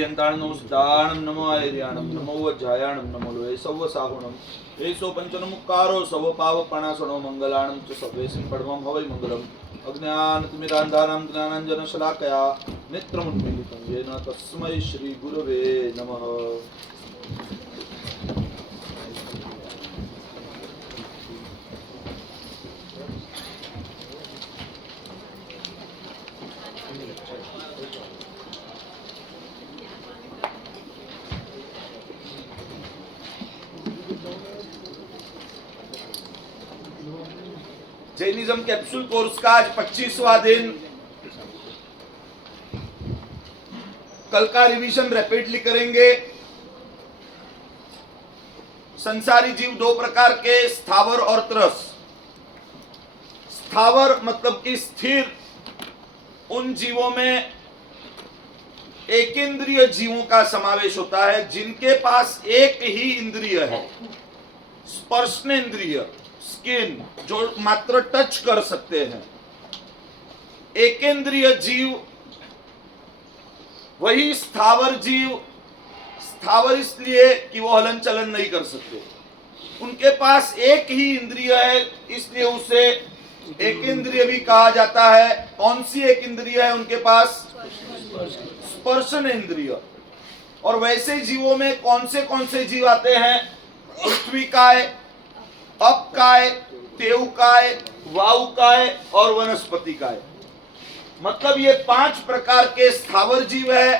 पर्यंताणं नमो सिद्धाणं नमो आयर्याणं नमो वज्रायाणं नमो लोये सव्वसाहुणं एसो पंचनमुक्कारो सवपावपणासनो मंगलाणं च सर्वेसिं परमं हवै मंगलम् अज्ञानतिमिरान्धानां ज्ञानाञ्जनशलाकया नेत्रमुन्मीलितं येन तस्मै श्रीगुरवे नमः। जैनिज्म कैप्सूल कोर्स का आज 25वां दिन। कल का रिवीजन रैपिडली करेंगे। संसारी जीव दो प्रकार के, स्थावर और त्रस। स्थावर मतलब कि स्थिर, उन जीवों में एकेंद्रिय जीवों का समावेश होता है जिनके पास एक ही इंद्रिय है, स्पर्शनेंद्रिय, स्किन, जो मात्र टच कर सकते हैं। एकेंद्रिय जीव वही स्थावर जीव। स्थावर इसलिए कि वो हलन चलन नहीं कर सकते, उनके पास एक ही इंद्रिय है, इसलिए उसे एक इंद्रिय भी कहा जाता है। कौन सी एक इंद्रिय है उनके पास? स्पर्शन इंद्रिय। और वैसे जीवों में कौन से जीव आते हैं? पृथ्वी काय, अपकाय, तेवकाय, वायुकाय और वनस्पति काय। मतलब ये 5 प्रकार के स्थावर जीव है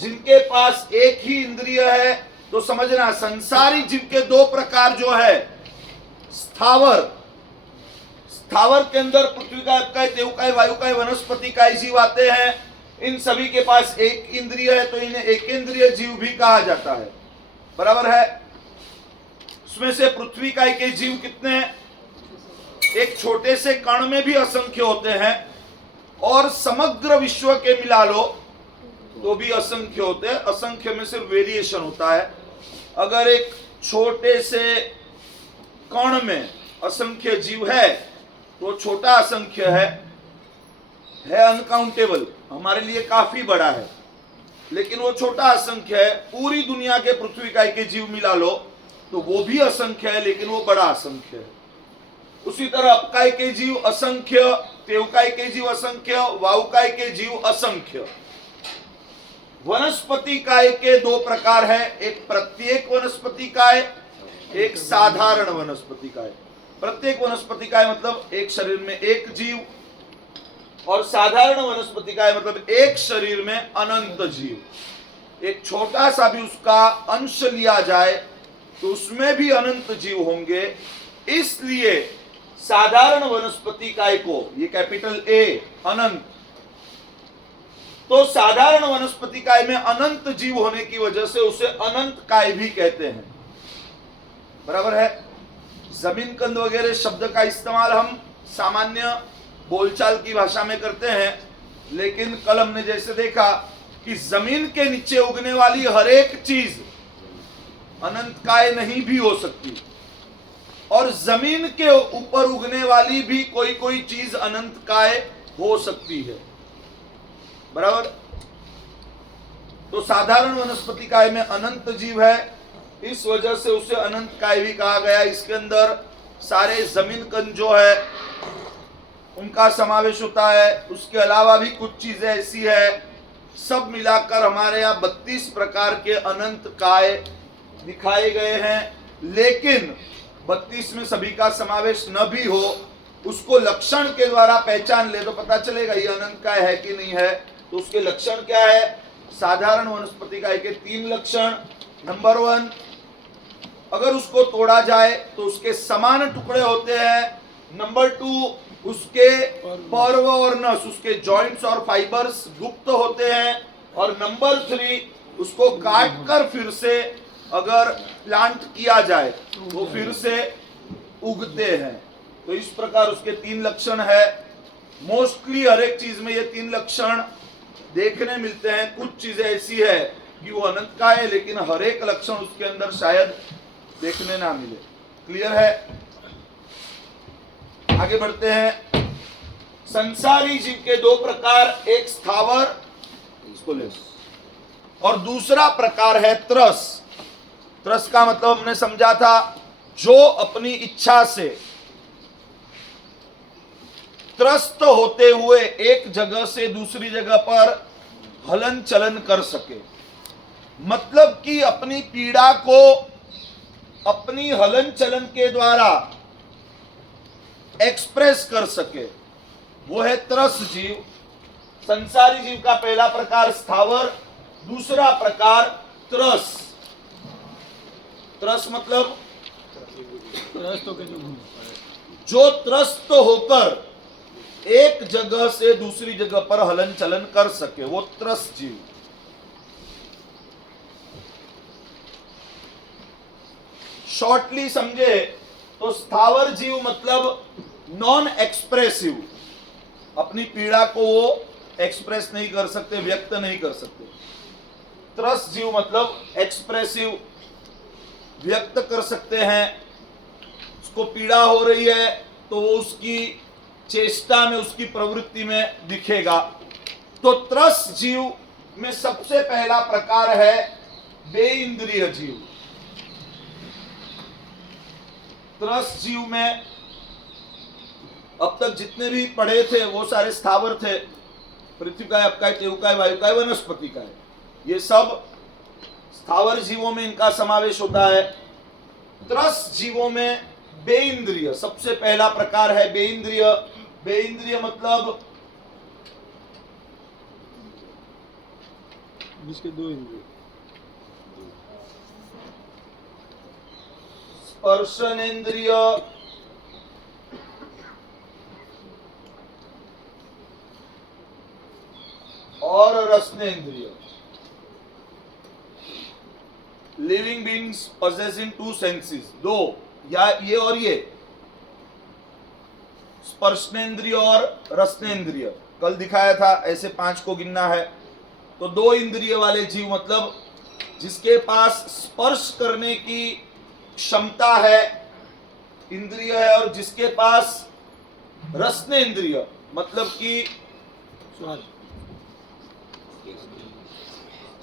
जिनके पास एक ही इंद्रिय है। तो समझना, संसारी जीव के 2 प्रकार जो है, स्थावर के अंदर पृथ्वी काय, अपकाय, तेवकाय, वायुकाय, वनस्पति काय जीव आते हैं। इन सभी के पास एक इंद्रिय है, तो इन्हें एकेंद्रिय जीव भी कहा जाता है। बराबर है। उसमें से पृथ्वी काय के जीव कितने हैं? एक छोटे से कण में भी असंख्य होते हैं, और समग्र विश्व के मिला लो तो भी असंख्य होते हैं। असंख्य में सिर्फ वेरिएशन होता है। अगर एक छोटे से कण में असंख्य जीव है तो छोटा असंख्य है अनकाउंटेबल, हमारे लिए काफी बड़ा है, लेकिन वो छोटा असंख्य है। पूरी दुनिया के पृथ्वी काय के जीव मिला लो तो वो भी असंख्य है, लेकिन वो बड़ा असंख्य है। उसी तरह अपकाय के जीव असंख्य, तेवकाय के जीव असंख्य, वायुकाय के जीव असंख्य। वनस्पति काय के 2 प्रकार है, एक प्रत्येक वनस्पति काय, एक साधारण वनस्पति काय। प्रत्येक वनस्पति काय मतलब एक शरीर में एक जीव, और साधारण वनस्पति काय मतलब एक शरीर में अनंत जीव। एक छोटा सा भी उसका अंश लिया जाए तो उसमें भी अनंत जीव होंगे। इसलिए साधारण वनस्पति काय को, ये कैपिटल ए, अनंत, तो साधारण वनस्पति काय में अनंत जीव होने की वजह से उसे अनंत काय भी कहते हैं। बराबर है। जमीन कंद वगैरह शब्द का इस्तेमाल हम सामान्य बोलचाल की भाषा में करते हैं, लेकिन कल हमने जैसे देखा कि जमीन के नीचे उगने वाली हर एक चीज अनंत काय नहीं भी हो सकती, और जमीन के ऊपर उगने वाली भी कोई चीज अनंत काय हो सकती है। बराबर। तो साधारण वनस्पति काय में अनंत जीव है, इस वजह से उसे अनंत काय भी कहा गया। इसके अंदर सारे जमीन कंद जो है उनका समावेश होता है। उसके अलावा भी कुछ चीजें ऐसी है, सब मिलाकर हमारे यहाँ 32 प्रकार के अनंत काय दिखाए गए हैं। लेकिन 32 में सभी का समावेश न भी हो, उसको लक्षण के द्वारा पहचान ले तो पता चलेगा ये अनंत काय है कि नहीं है। तो उसके लक्षण क्या है? साधारण वनस्पति काय के 3 लक्षण। नंबर 1, अगर उसको तोड़ा जाए तो उसके समान टुकड़े होते हैं। नंबर 2, उसके पर्व और नस, उसके जॉइंट्स और फाइबर्स गुप्त होते हैं। और नंबर 3, उसको काटकर फिर से अगर प्लांट किया जाए तो फिर से उगते हैं। तो इस प्रकार उसके 3 लक्षण है। मोस्टली हर एक चीज में ये 3 लक्षण देखने मिलते हैं। कुछ चीजें ऐसी है कि वो अनंत का है, लेकिन हर एक लक्षण उसके अंदर शायद देखने ना मिले। क्लियर है? आगे बढ़ते हैं। संसारी जीव के 2 प्रकार, एक स्थावर, इसको ले, और दूसरा प्रकार है त्रस। त्रस का मतलब हमने समझा था, जो अपनी इच्छा से त्रस्त होते हुए एक जगह से दूसरी जगह पर हलन चलन कर सके, मतलब कि अपनी पीड़ा को अपनी हलन चलन के द्वारा एक्सप्रेस कर सके, वो है त्रस जीव। संसारी जीव का पहला प्रकार स्थावर, दूसरा प्रकार त्रस। त्रस मतलब जो त्रस्त होकर एक जगह से दूसरी जगह पर हलन चलन कर सके, वो त्रस जीव। शॉर्टली समझे तो स्थावर जीव मतलब नॉन एक्सप्रेसिव, अपनी पीड़ा को वो एक्सप्रेस नहीं कर सकते, व्यक्त नहीं कर सकते। त्रस जीव मतलब एक्सप्रेसिव, व्यक्त कर सकते हैं। उसको पीड़ा हो रही है तो वो उसकी चेष्टा में, उसकी प्रवृत्ति में दिखेगा। तो त्रस जीव में सबसे पहला प्रकार है बेइंद्रिय जीव। त्रस जीव में अब तक जितने भी पढ़े थे वो सारे स्थावर थे, पृथ्वी का, अपकाय, तेवकाय, वायुकाय, वनस्पति का है। ये सब स्थावर जीवों में इनका समावेश होता है। त्रस जीवों में बेइंद्रिय सबसे पहला प्रकार है बेइंद्रिय। बेइंद्रिय मतलब जिसके दो इंद्रिय, स्पर्शनेन्द्रिय और रसनेन्द्रिय। Living beings possessing two senses, दो, या ये और ये, स्पर्शनेन्द्रिय और रसनेन्द्रिय। कल दिखाया था, ऐसे 5 को गिनना है। तो 2 इंद्रिय वाले जीव मतलब जिसके पास स्पर्श करने की क्षमता है, इंद्रिय है, और जिसके पास रसनेन्द्रिय मतलब कि स्वाद,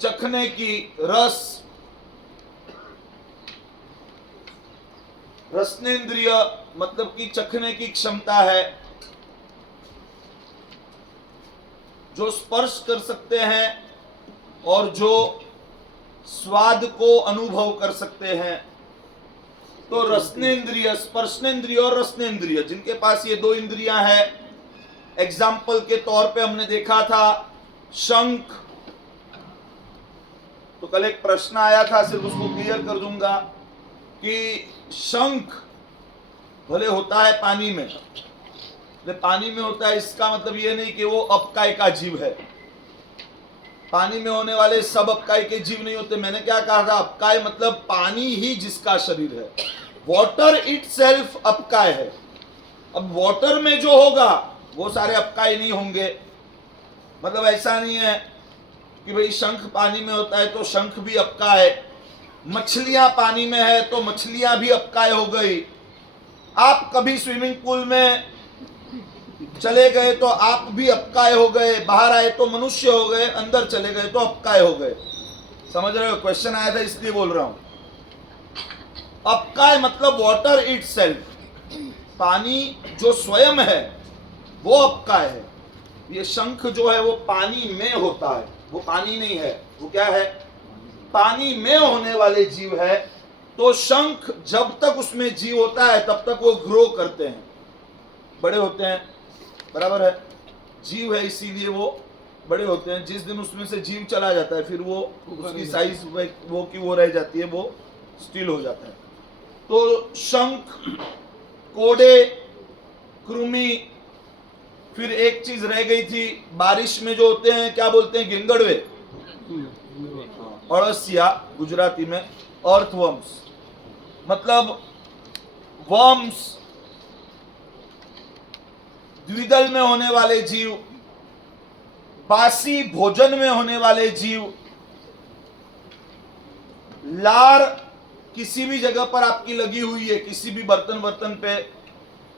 चखने की, रस, रसनेन्द्रिय मतलब कि चखने की क्षमता है, जो स्पर्श कर सकते हैं और जो स्वाद को अनुभव कर सकते हैं। तो रसनेन्द्रिय, स्पर्शनेन्द्रिय और रसनेन्द्रिय, जिनके पास ये 2 इंद्रियां हैं। एग्जाम्पल के तौर पे हमने देखा था शंख। तो कल एक प्रश्न आया था, सिर्फ उसको क्लियर कर दूंगा कि शंख भले होता है पानी में, पानी में होता है, इसका मतलब ये नहीं कि वो अपकाय का जीव है। पानी में होने वाले सब अपकाय के जीव नहीं होते। मैंने क्या कहा था, अपकाय मतलब पानी ही जिसका शरीर है। वाटर इटसेल्फ अपकाय है। अब वाटर में जो होगा वो सारे अपकाय नहीं होंगे। मतलब ऐसा नहीं है कि भाई शंख पानी में होता है तो शंख भी अपकाय है, मछलियां पानी में है तो मछलियां भी अपकाय हो गई। आप कभी स्विमिंग पूल में चले गए तो आप भी अपकाय हो गए, बाहर आए तो मनुष्य हो गए, अंदर चले गए तो अपकाय हो गए। समझ रहे हो? क्वेश्चन आया था इसलिए बोल रहा हूं। अपकाय मतलब वाटर इटसेल्फ, पानी जो स्वयं है वो अपकाय है। ये शंख जो है वो पानी में होता है, वो पानी नहीं है, वो क्या है, पानी में होने वाले जीव है। तो शंख जब तक उसमें जीव होता है तब तक वो ग्रो करते हैं, बड़े होते हैं, बराबर है, जीव है इसीलिए वो बड़े होते हैं। जिस दिन उसमें से जीव चला जाता है फिर वो उसकी साइज वो की वो रह जाती है, वो स्टील हो जाता है। तो शंख, कोड़े, कृमि, फिर एक चीज रह गई थी, बारिश में जो होते हैं क्या बोलते हैं, गिंगड़वे, अड़सिया गुजराती में, अर्थवर्म्स मतलब वर्म्स, द्विदल में होने वाले जीव, बासी भोजन में होने वाले जीव, लार किसी भी जगह पर आपकी लगी हुई है, किसी भी बर्तन पे,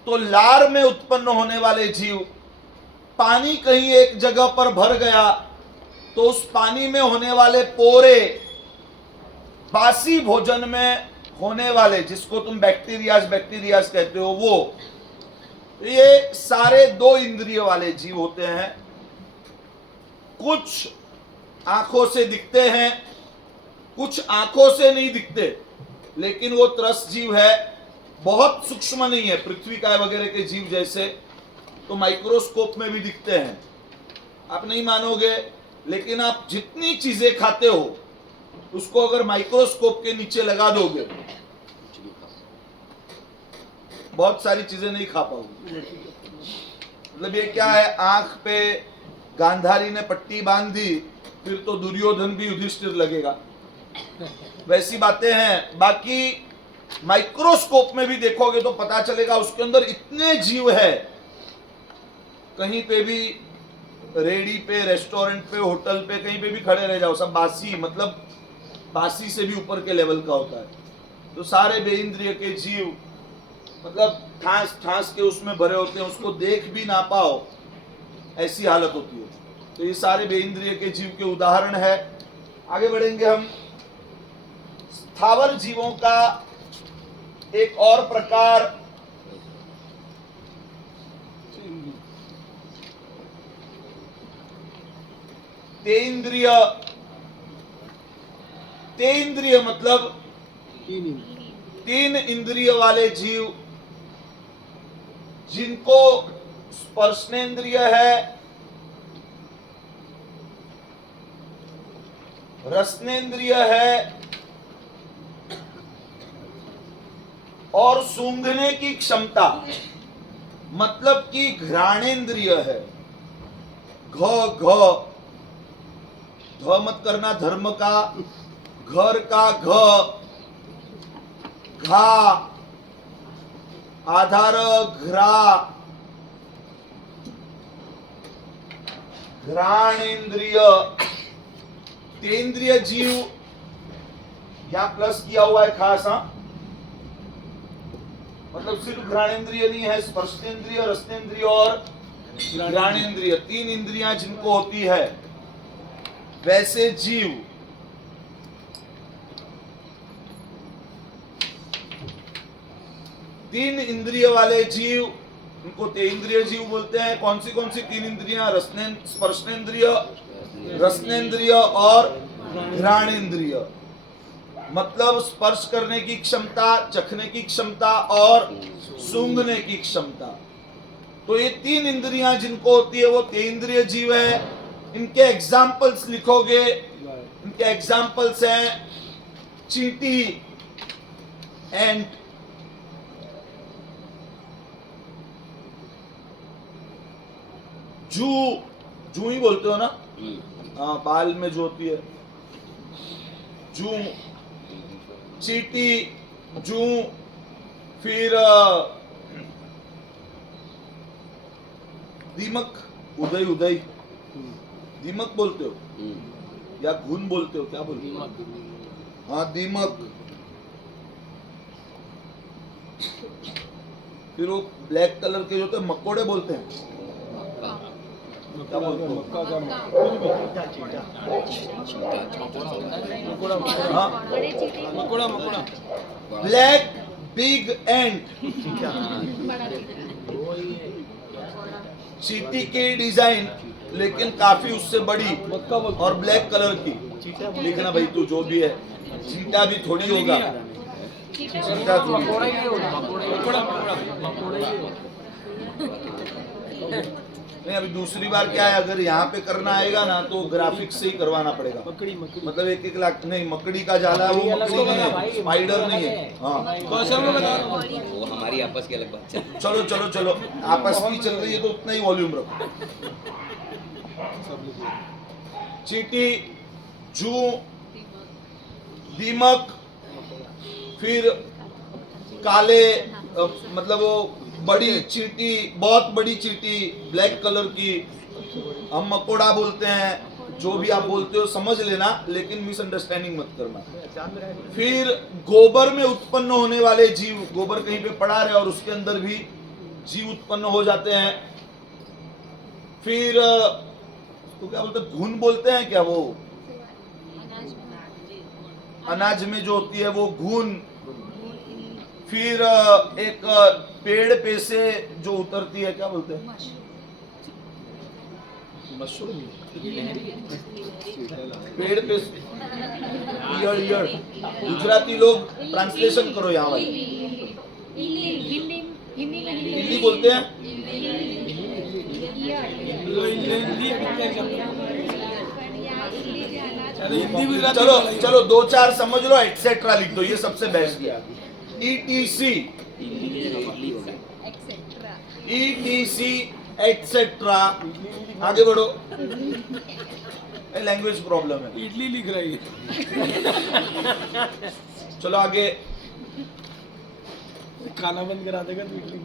तो लार में उत्पन्न होने वाले जीव, पानी कहीं एक जगह पर भर गया तो उस पानी में होने वाले पोरे, बासी भोजन में होने वाले, जिसको तुम बैक्टीरियाज कहते हो, वो, ये सारे 2 इंद्रिय वाले जीव होते हैं। कुछ आंखों से दिखते हैं, कुछ आंखों से नहीं दिखते, लेकिन वो त्रस्त जीव है, बहुत सूक्ष्म नहीं है, पृथ्वी काय वगैरह के जीव जैसे, तो माइक्रोस्कोप में भी दिखते हैं। आप नहीं मानोगे, लेकिन आप जितनी चीजें खाते हो उसको अगर माइक्रोस्कोप के नीचे लगा दोगे, बहुत सारी चीजें नहीं खा पाओगे। मतलब ये क्या है, आंख पे गांधारी ने पट्टी बांध दी, फिर तो दुर्योधन भी युधिष्ठिर लगेगा, वैसी बातें हैं। बाकी माइक्रोस्कोप में भी देखोगे तो पता चलेगा उसके अंदर इतने जीव है। कहीं पे भी, रेडी पे, रेस्टोरेंट पे, होटल पे, कहीं पे भी खड़े रह जाओ, सब बासी, मतलब बासी से भी ऊपर के लेवल का होता है। तो सारे बेइंद्रिय के जीव, मतलब ठास के उसमें भरे होते हैं, उसको देख भी ना पाओ, ऐसी हालत होती है। तो ये सारे बेइंद्रिय के जीव के उदाहरण है। आगे बढ़ेंगे हम। स्थावर जीवों का एक और प्रकार तेंद्रिय। तेंद्रिय मतलब 3 इंद्रिय वाले जीव, जिनको स्पर्शनेंद्रिय है, रसनेंद्रिय है और सूंघने की क्षमता, मतलब कि घ्राणेंद्रिय है। घ मत करना धर्म का, घर का घ, घा, आधार घ्रा, घ्राणेंद्रिय। तेंद्रिय जीव यहां प्लस किया हुआ है खास, हाँ, मतलब सिर्फ घ्राणेंद्रिय नहीं है, स्पर्शेंद्रिय, रसनेंद्रिय और घ्राणेंद्रिय, 3 इंद्रियां जिनको होती है, वैसे जीव। तीन इंद्रिय वाले जीव, उनको तेंद्रिय जीव बोलते हैं। कौन सी 3 इंद्रियां? स्पर्शनेंद्रिय, रसनेंद्रिय और घ्राणेंद्रिय। मतलब स्पर्श करने की क्षमता, चखने की क्षमता और सूंघने की क्षमता। तो ये 3 इंद्रियां जिनको होती है वो तेंद्रिय जीव है। इनके एग्जाम्पल्स लिखोगे, इनके एग्जाम्पल्स हैं चींटी, एंट, जू ही बोलते हो ना, हाँ, बाल में जो होती है जू, चींटी, जू, फिर दीमक, उदय, दीमक बोलते हो या घुन बोलते हो, क्या बोलते हो? हाँ, दीमक। फिर वो ब्लैक कलर के जो होते हैं मकोड़े बोलते हैं, क्या बोलते हो? मकोड़ा। ब्लैक बिग एंट, चींटी की डिजाइन लेकिन काफी उससे बड़ी और ब्लैक कलर की। लिखना भाई तू जो भी है, चींटा भी थोड़ी होगा, चींटा थोड़ी। नहीं, अभी दूसरी बार क्या है, अगर यहाँ पे करना आएगा ना तो ग्राफिक्स से ही करवाना पड़ेगा। मतलब 1-1 लाख नहीं, मकड़ी का जाला है वो, मकड़ी नहीं है, स्पाइडर नहीं है। हाँ, वो हमारी आपस की अलग बात है। चलो आपस की चल रही है तो उतना ही वॉल्यूम रखो। चींटी, जू, दीमक, फिर काले, मतलब वो बड़ी चींटी, बहुत बड़ी चींटी ब्लैक कलर की, हम मकोड़ा बोलते हैं। जो भी आप बोलते हो समझ लेना, लेकिन मिसअंडरस्टैंडिंग मत करना। फिर गोबर में उत्पन्न होने वाले जीव, गोबर कहीं पे पड़ा रहे और उसके अंदर भी जीव उत्पन्न हो जाते हैं। फिर उसको क्या बोलते हैं, घुन बोलते हैं क्या? वो अनाज में जो होती है वो घुन। फिर एक पेड़ पे से जो उतरती है, क्या बोलते हैं? मशरूम। पेड़ पे से ईयड़, ईयड़। गुजराती लोग ट्रांसलेशन करो यहाँ भाई। हिंदी बोलते हैं। चलो चलो, 2-4 समझ लो, एक्सेट्रा लिख दो, ये सबसे बेस्ट है। ETC, ETC, etcetera. आगे बढ़ो, लैंग्वेज प्रॉब्लम है। इडली लिख रही है। चलो आगे। खाना बंद करा देगा तो इडली।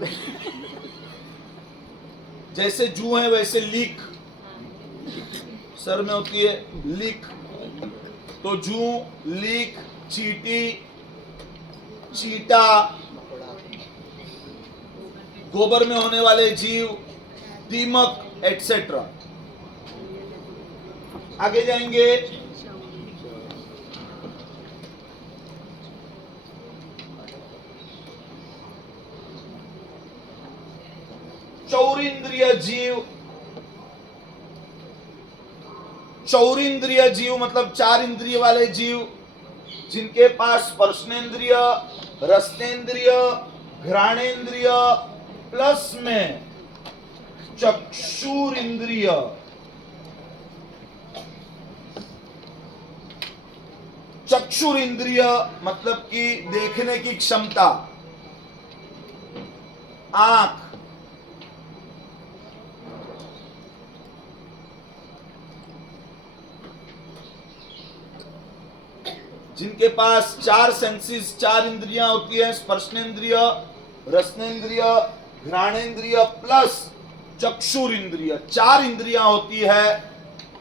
जैसे जू है वैसे लीक, सर में होती है लीक, तो जू, लीक, चींटी, चीटा, गोबर में होने वाले जीव, दीमक, एक्सेट्रा। आगे जाएंगे। चौरिंद्रिय जीव। चौरिंद्रिय जीव मतलब 4 इंद्रिय वाले जीव, जिनके पास स्पर्शनेंद्रिय, रसनेंद्रिय, घ्राणेंद्रिय प्लस में चक्षुर इंद्रिय। चक्षुर इंद्रिय मतलब कि देखने की क्षमता, आंख। जिनके पास 4 सेंसेस, 4 इंद्रियां होती है, स्पर्शनेंद्रिय, रसनेंद्रिय, घ्राणेंद्रिय प्लस चक्षुर इंद्रिय, 4 इंद्रियां होती है,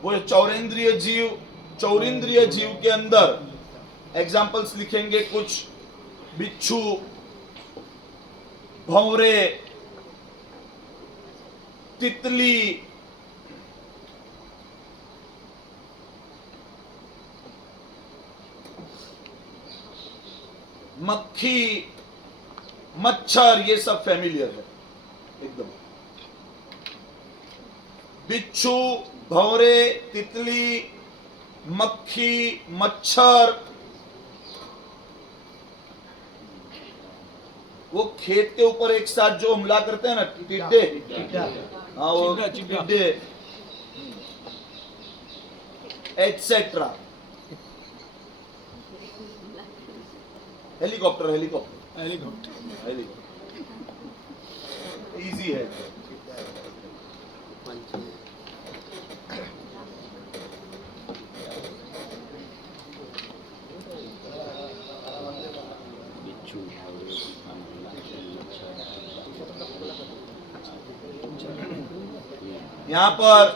वो चौरेंद्रिय जीव। चौरिंद्रिय जीव के अंदर एग्जाम्पल्स लिखेंगे कुछ, बिच्छू, भंवरे, तितली, मक्खी, मच्छर, ये सब फैमिलियर है एकदम। बिच्छू, भंवरे, तितली, मक्खी, मच्छर, वो खेत के ऊपर एक साथ जो हमला करते हैं ना, टिड्डे। हाँ, वो टिड्डे, etcetera. Helicopter, helicopter, helicopter. Helicopter easy है। यहाँ पर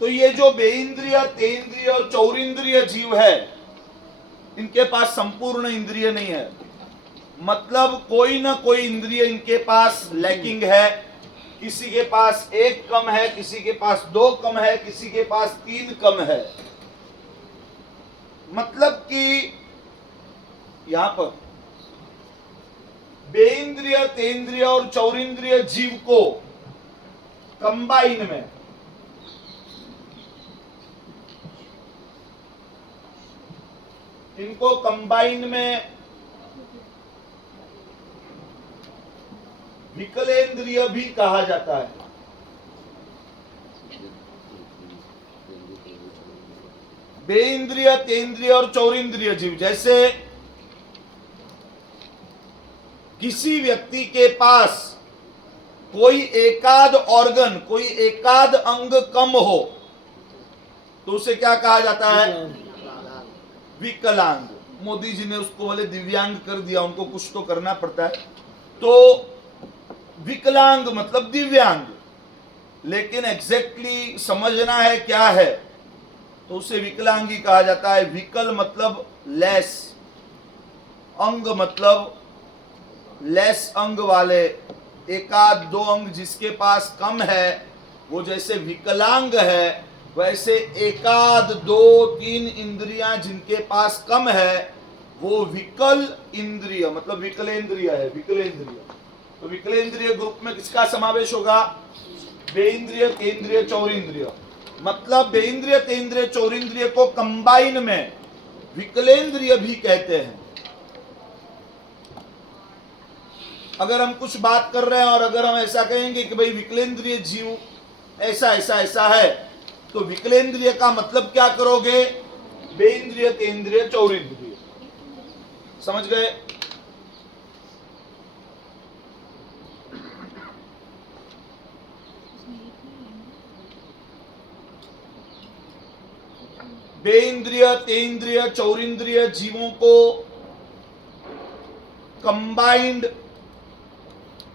तो ये जो बेइंद्रिय, तेंद्रिय और चौरिंद्रिय जीव है, इनके पास संपूर्ण इंद्रिय नहीं है। मतलब कोई ना कोई इंद्रिय इनके पास लैकिंग है। किसी के पास 1 कम है, किसी के पास 2 कम है, किसी के पास 3 कम है। मतलब कि यहां पर बेइंद्रिय, तेंद्रिय और चौरिंद्रिय जीव को कंबाइन में इनको कंबाइन में विकलेंद्रिय भी कहा जाता है। बेइंद्रिय, तेंद्रिय और चौरिंद्रिय जीव, जैसे किसी व्यक्ति के पास कोई एकाध ऑर्गन, कोई एकाध अंग कम हो तो उसे क्या कहा जाता है? विकलांग। मोदी जी ने उसको बोले दिव्यांग कर दिया, उनको कुछ तो करना पड़ता है। तो विकलांग मतलब दिव्यांग, लेकिन एग्जैक्टली समझना है क्या है, तो उसे विकलांग ही कहा जाता है। विकल मतलब लेस, अंग मतलब लेस अंग वाले, एकाध दो अंग जिसके पास कम है वो जैसे विकलांग है, वैसे एकाध दो तीन इंद्रियां जिनके पास कम है वो विकल इंद्रिय मतलब विकलेंद्रिय है। विकलेंद्रिय, तो विकलेंद्रिय ग्रुप में किसका समावेश होगा? बेइंद्रिय, तेंद्रिय, चौरिंद्रिय। मतलब बेइंद्रिय, तेंद्रिय, चौरिंद्रिय को कंबाइन में विकलेंद्रिय भी कहते हैं। अगर हम कुछ बात कर रहे हैं और अगर हम ऐसा कहेंगे कि भाई विकलेंद्रिय जीव ऐसा ऐसा ऐसा है, तो विकलेंद्रिय का मतलब क्या करोगे? बेइंद्रिय, तेंद्रिय, चौरिंद्रिय। समझ गए? बेइंद्रिय, तेंद्रिय, चौरिंद्रिय जीवों को कंबाइंड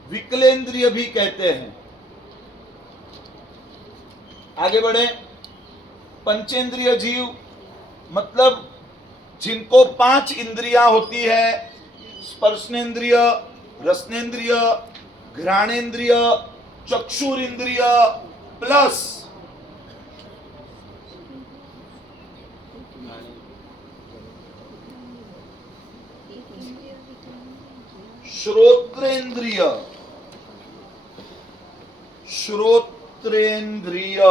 विकलेंद्रिय भी कहते हैं। आगे बढ़े। पंचेंद्रिय जीव मतलब जिनको 5 इंद्रियां होती है, स्पर्शनेन्द्रिय, रसनेन्द्रिय, घ्राणेन्द्रिय, चक्षुरेंद्रिय प्लस श्रोत्रेंद्रिय। श्रोत्रेंद्रिय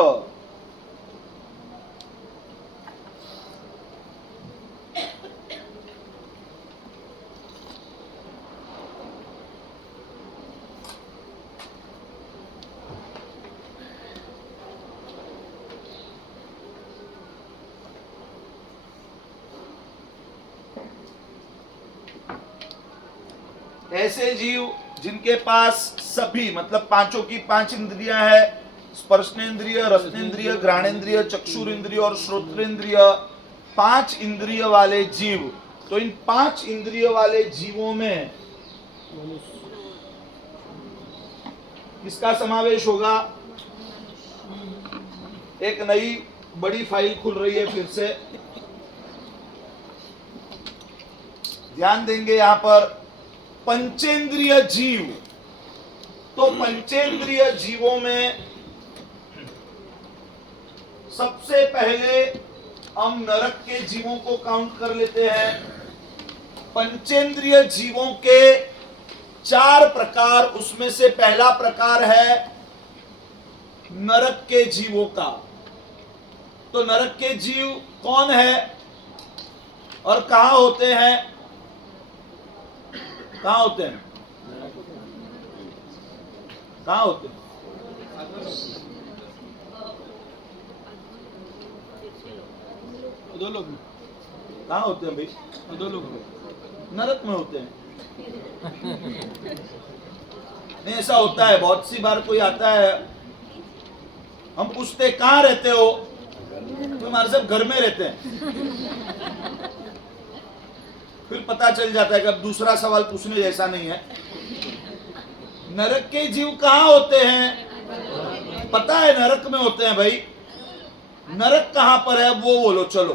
ऐसे जीव जिनके पास सभी मतलब पांचों की 5 इंद्रियां है, स्पर्शनेन्द्रिय, रसनेन्द्रिय, घ्राणेन्द्रिय, चक्षुरेंद्रिय और श्रोत्रेंद्रिय, 5 इंद्रिय वाले जीव। तो इन 5 इंद्रिय वाले जीवों में किसका समावेश होगा? एक नई बड़ी फाइल खुल रही है फिर से, ध्यान देंगे यहां पर। पंचेंद्रिय जीव, तो पंचेंद्रिय जीवों में सबसे पहले हम नरक के जीवों को काउंट कर लेते हैं। पंचेंद्रिय जीवों के 4 प्रकार, उसमें से पहला प्रकार है नरक के जीवों का। तो नरक के जीव कौन है और कहां होते हैं? कहां होते हैं? कहां होते हैं? दो लोग में। कहां होते हैं भाई? दो लोग में। नरक में होते हैं। नहीं, ऐसा होता है बहुत सी बार कोई आता है, हम पूछते कहां रहते हो, तो हमारे सब घर में रहते हैं। फिर पता चल जाता है कि अब दूसरा सवाल पूछने जैसा नहीं है। नरक के जीव कहां होते हैं? पता है नरक में होते हैं भाई। नरक कहां पर है वो बोलो, चलो।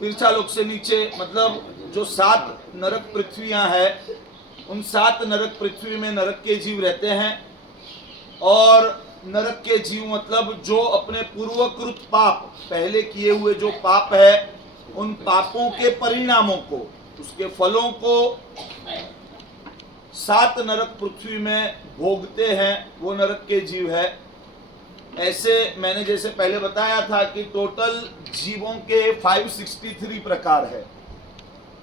तीर्थालोक से नीचे मतलब जो 7 नरक पृथ्वियां हैं, उन 7 नरक पृथ्वी में नरक के जीव रहते हैं। और नरक के जीव मतलब जो अपने पूर्वकृत पाप, पहले किए हुए जो पाप है, उन पापों के परिणामों को, उसके फलों को 7 नरक पृथ्वी में भोगते हैं, वो नरक के जीव है। ऐसे मैंने जैसे पहले बताया था कि टोटल जीवों के 563 प्रकार है।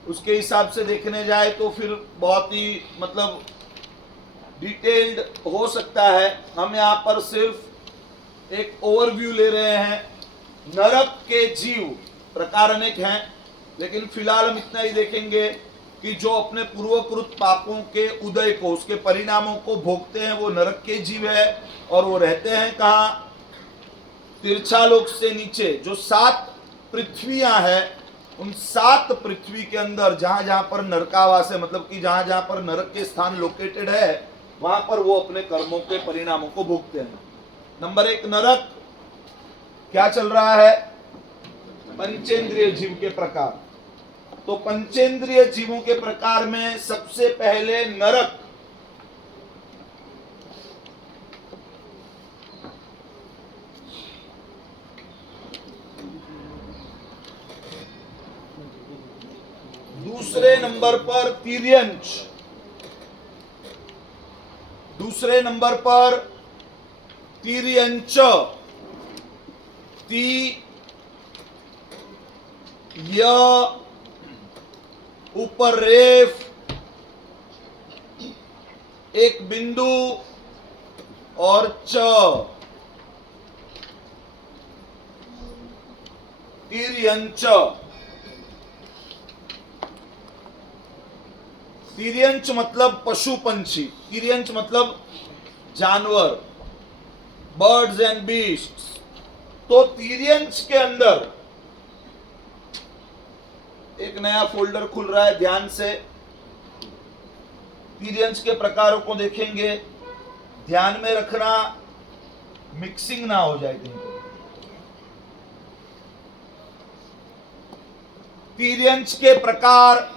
उसके हिसाब से देखने जाए तो फिर बहुत ही मतलब डिटेल्ड हो सकता है। हम यहाँ पर सिर्फ एक ओवरव्यू ले रहे हैं। नरक के जीव प्रकार अनेक हैं, लेकिन फिलहाल हम इतना ही देखेंगे कि जो अपने पूर्वकृत पापों के उदय को, उसके परिणामों को भोगते हैं, वो नरक के जीव है। और वो रहते हैं कहाँ? तीर्थालोक से नीचे जो 7 पृथ्वियां हैं, उन 7 पृथ्वी के अंदर जहां जहां पर नरकावास है, मतलब कि जहां जहां पर नरक के स्थान लोकेटेड है, वहां पर वो अपने कर्मों के परिणामों को भोगते हैं। नंबर 1 नरक क्या चल रहा है? पंचेंद्रिय जीव के प्रकार। तो पंचेंद्रिय जीवों के प्रकार में सबसे पहले नरक, दूसरे नंबर पर तिर्यंच, दूसरे नंबर पर तिर्यंच, ती य ऊपर रेफ, एक बिंदु और च, तिर्यंच। तिर्यंच मतलब पशु पंछी, तिर्यंच मतलब जानवर, बर्ड्स एंड बीस्ट्स। तो तिर्यंच के अंदर एक नया फोल्डर खुल रहा है, ध्यान से तिर्यंच के प्रकारों को देखेंगे। ध्यान में रखना, मिक्सिंग ना हो जाए कहीं। तिर्यंच के प्रकार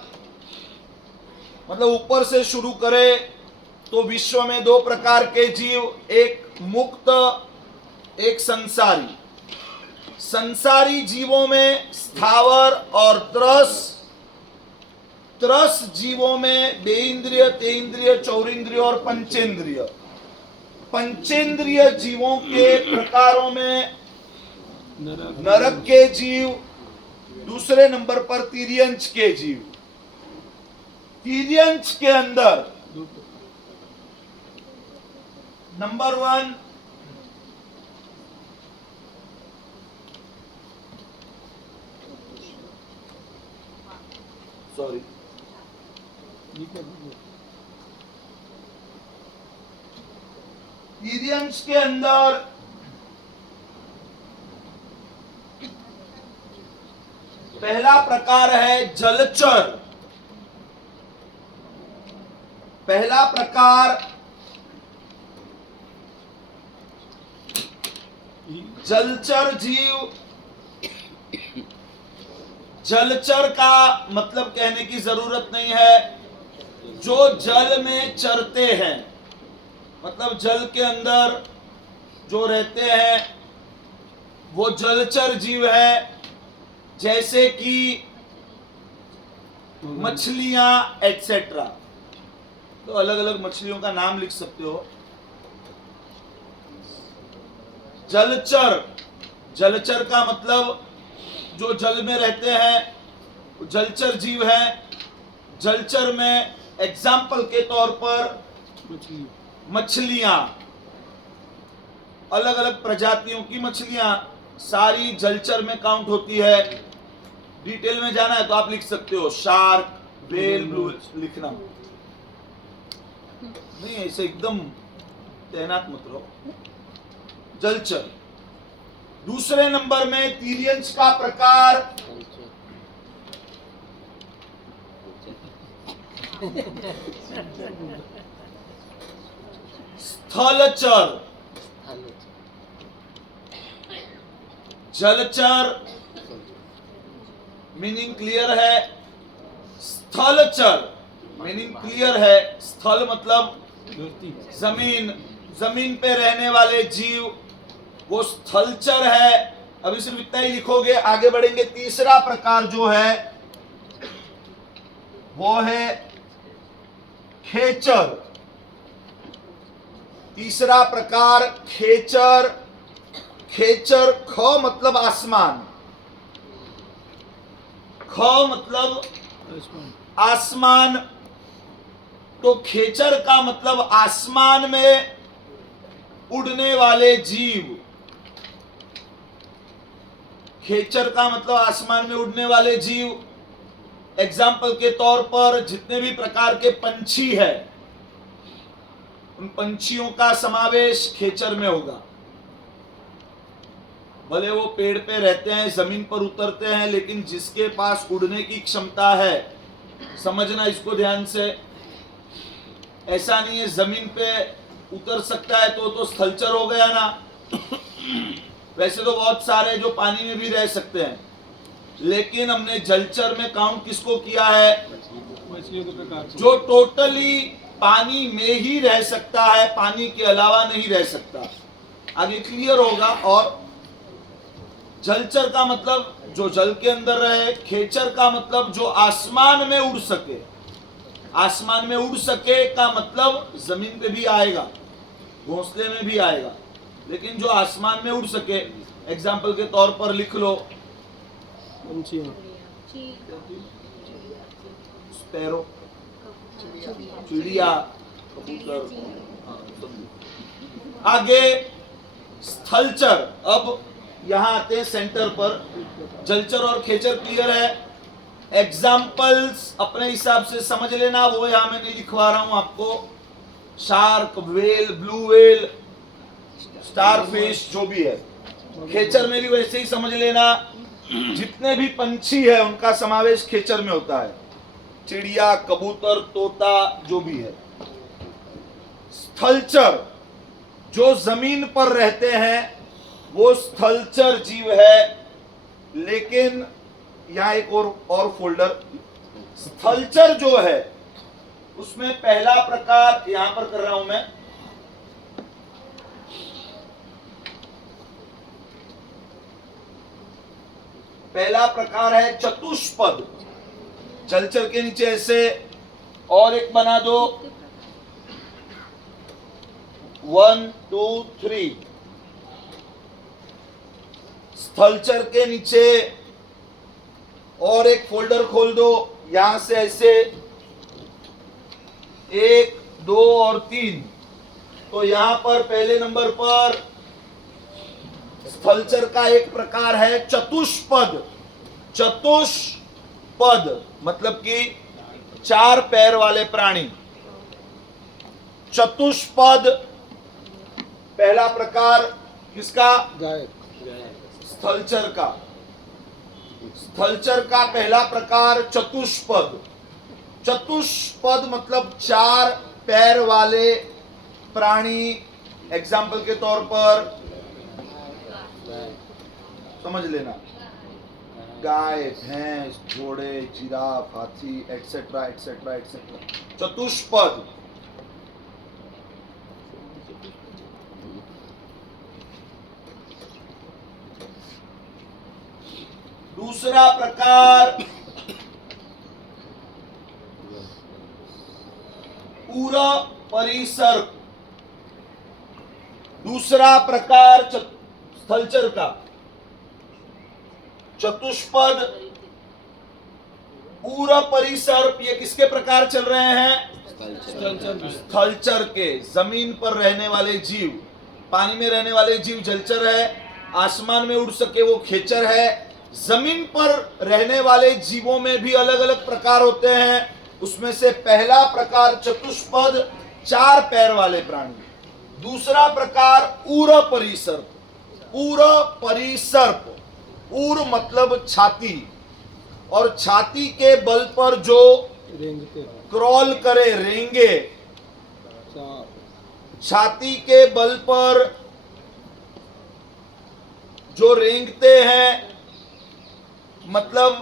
मतलब ऊपर से शुरू करें तो विश्व में दो प्रकार के जीव, एक मुक्त, एक संसारी। संसारी जीवों में स्थावर और त्रस, त्रस जीवों में बेइंद्रिय, तेइंद्रिय, चौरिंद्रिय और पंचेंद्रिय। पंचेंद्रिय जीवों के प्रकारों में नरक के जीव, दूसरे नंबर पर तिर्यंच के जीव। तिर्यंच के अंदर नंबर 1 सॉरी तिर्यंच के अंदर पहला प्रकार है जलचर। पहला प्रकार जलचर जीव। जलचर का मतलब कहने की जरूरत नहीं है, जो जल में चरते हैं, मतलब जल के अंदर जो रहते हैं वो जलचर जीव है। जैसे कि मछलियां एटसेट्रा। तो अलग अलग मछलियों का नाम लिख सकते हो। जलचर, जलचर का मतलब जो जल में रहते हैं जलचर जीव है। जलचर में एग्जाम्पल के तौर पर मछलियां, अलग अलग प्रजातियों की मछलियां सारी जलचर में काउंट होती है। डिटेल में जाना है तो आप लिख सकते हो, शार्क, व्हेल, ब्लू लिखना नहीं, ऐसे एकदम तैनात मत रहो। जलचर। दूसरे नंबर में तिर्यंच का प्रकार स्थलचर। जलचर मीनिंग क्लियर है, स्थलचर मीनिंग क्लियर है। स्थल मतलब जमीन, जमीन पे रहने वाले जीव, वो स्थलचर है। अभी सिर्फ इतना ही लिखोगे, आगे बढ़ेंगे। तीसरा प्रकार जो है वो है खेचर। तीसरा प्रकार खेचर। खेचर, ख मतलब आसमान, ख मतलब आसमान। तो खेचर का मतलब आसमान में उड़ने वाले जीव। खेचर का मतलब आसमान में उड़ने वाले जीव। एग्जाम्पल के तौर पर जितने भी प्रकार के पंछी हैं, उन पंछियों का समावेश खेचर में होगा। भले वो पेड़ पे रहते हैं, जमीन पर उतरते हैं, लेकिन जिसके पास उड़ने की क्षमता है, समझना इसको ध्यान से, ऐसा नहीं है जमीन पे उतर सकता है तो स्थलचर हो गया ना। वैसे तो बहुत सारे जो पानी में भी रह सकते हैं, लेकिन हमने जलचर में काउंट किसको किया है? मछलियों के प्रकार से। जो टोटली पानी में ही रह सकता है, पानी के अलावा नहीं रह सकता। आगे क्लियर होगा। और जलचर का मतलब जो जल के अंदर रहे, खेचर का मतलब जो आसमान में उड़ सके। आसमान में उड़ सके का मतलब जमीन पे भी आएगा, घोंसले में भी आएगा, लेकिन जो आसमान में उड़ सके। एग्जाम्पल के तौर पर लिख लो, पंछियाँ, स्पैरो, चिड़िया, कबूतर। आगे स्थलचर। अब यहां आते हैं सेंटर पर। जलचर और खेचर क्लियर है। एग्जाम्पल्स अपने हिसाब से समझ लेना, वो यहां मैं नहीं लिखवा रहा हूं आपको। Shark, well, blue whale, starfish, जो भी है। खेचर में भी वैसे ही समझ लेना, जितने भी पंछी है उनका समावेश खेचर में होता है। चिड़िया, कबूतर, तोता, जो भी है। स्थलचर जो जमीन पर रहते हैं वो स्थलचर जीव है। लेकिन यहां एक और फोल्डर। स्थलचर जो है उसमें पहला प्रकार यहां पर कर रहा हूं मैं। पहला प्रकार है चतुष्पद। जलचर के नीचे ऐसे और एक बना दो, 1 2 3। स्थलचर के नीचे और एक फोल्डर खोल दो, यहां से ऐसे 1 2 और 3। तो यहां पर पहले नंबर पर स्थलचर का एक प्रकार है चतुष्पद। चतुष्पद मतलब कि 4 पैर वाले प्राणी। चतुष्पद पहला प्रकार किसका? गाय, स्थलचर का। स्थलचर का पहला प्रकार चतुष्पद। चतुष्पद मतलब 4 पैर वाले प्राणी। एग्जाम्पल के तौर पर समझ लेना, गाय, भैंस, घोड़े, जिराफ, हाथी, एटसेट्रा एटसेट्रा एटसेट्रा। चतुष्पद। दूसरा प्रकार पूरा परिसर। दूसरा प्रकार स्थलचर का चतुष्पद, पूरा परिसर। ये किसके प्रकार चल रहे हैं? स्थलचर के। जमीन पर रहने वाले जीव, पानी में रहने वाले जीव जलचर है, आसमान में उड़ सके वो खेचर है। जमीन पर रहने वाले जीवों में भी अलग अलग प्रकार होते हैं। उसमें से पहला प्रकार चतुष्पद, 4 पैर वाले प्राणी। दूसरा प्रकार उर परिसर्प। उर परिसर्प, उर मतलब छाती, और छाती के बल पर जो रेंगते हैं, क्रॉल करे, रेंगे। सांप, छाती के बल पर जो रेंगते हैं मतलब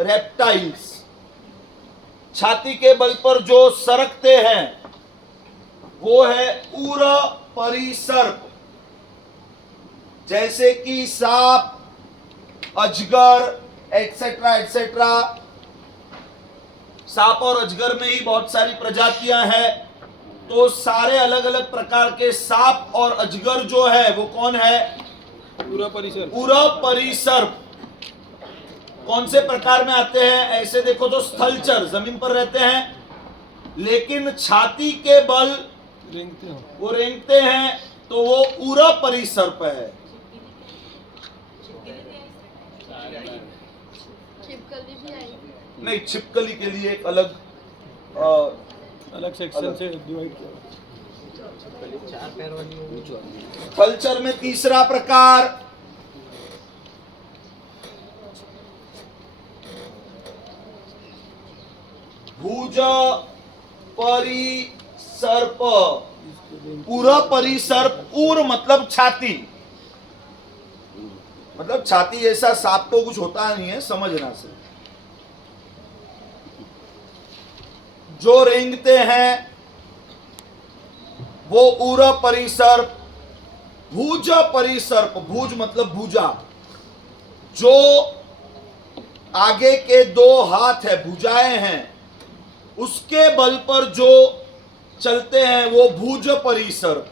रेप्टाइल्स। छाती के बल पर जो सरकते हैं वो है उर परिसर्प। जैसे कि सांप, अजगर, एटसेट्रा एटसेट्रा। सांप और अजगर में ही बहुत सारी प्रजातियां हैं। तो सारे अलग अलग प्रकार के सांप और अजगर जो है वो कौन है? पूरा परिसर। पूरा परिसर्प। कौन से प्रकार में आते हैं? ऐसे देखो तो स्थलचर, जमीन पर रहते हैं, लेकिन छाती के बल रेंगते हैं, वो रेंगते हैं, तो वो उरा परिसर्प है। नहीं, छिपकली के लिए एक अलग अलग सेक्शन से डिवाइड किया। स्थलचर में तीसरा प्रकार भुज परिसर्प। पूरा परिसर्प, उर मतलब छाती, मतलब छाती जैसा सांप तो कुछ होता नहीं है, समझना से। जो रेंगते हैं वो उर परिसर्प, भुज परिसर्प, भुज मतलब भुजा, जो आगे के दो हाथ है, भुजाएं हैं, उसके बल पर जो चलते हैं वो भुज परिसर्प।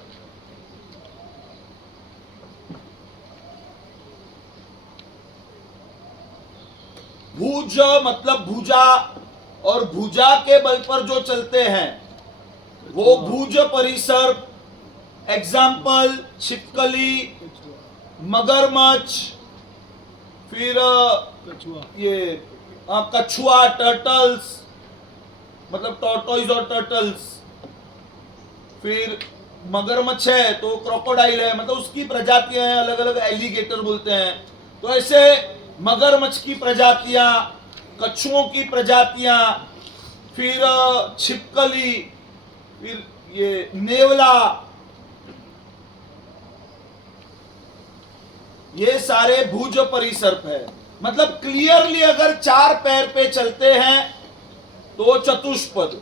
भुज मतलब भुजा, और भुजा के बल पर जो चलते हैं वो भुज परिसर्प। एग्जाम्पल छिपकली, मगरमच्छ, फिर कछुआ, ये कछुआ, टर्टल्स मतलब टॉर्टोइज और टर्टल्स। फिर मगरमच्छ है तो क्रोकोडाइल है, मतलब उसकी प्रजातियां हैं, अलग अलग, एलिगेटर बोलते हैं। तो ऐसे मगरमच्छ की प्रजातियां, कछुओं की प्रजातियां, फिर छिपकली, फिर ये नेवला, ये सारे भुज परिसर्प है। मतलब क्लियरली अगर चार पैर पे चलते हैं तो चतुष्पद,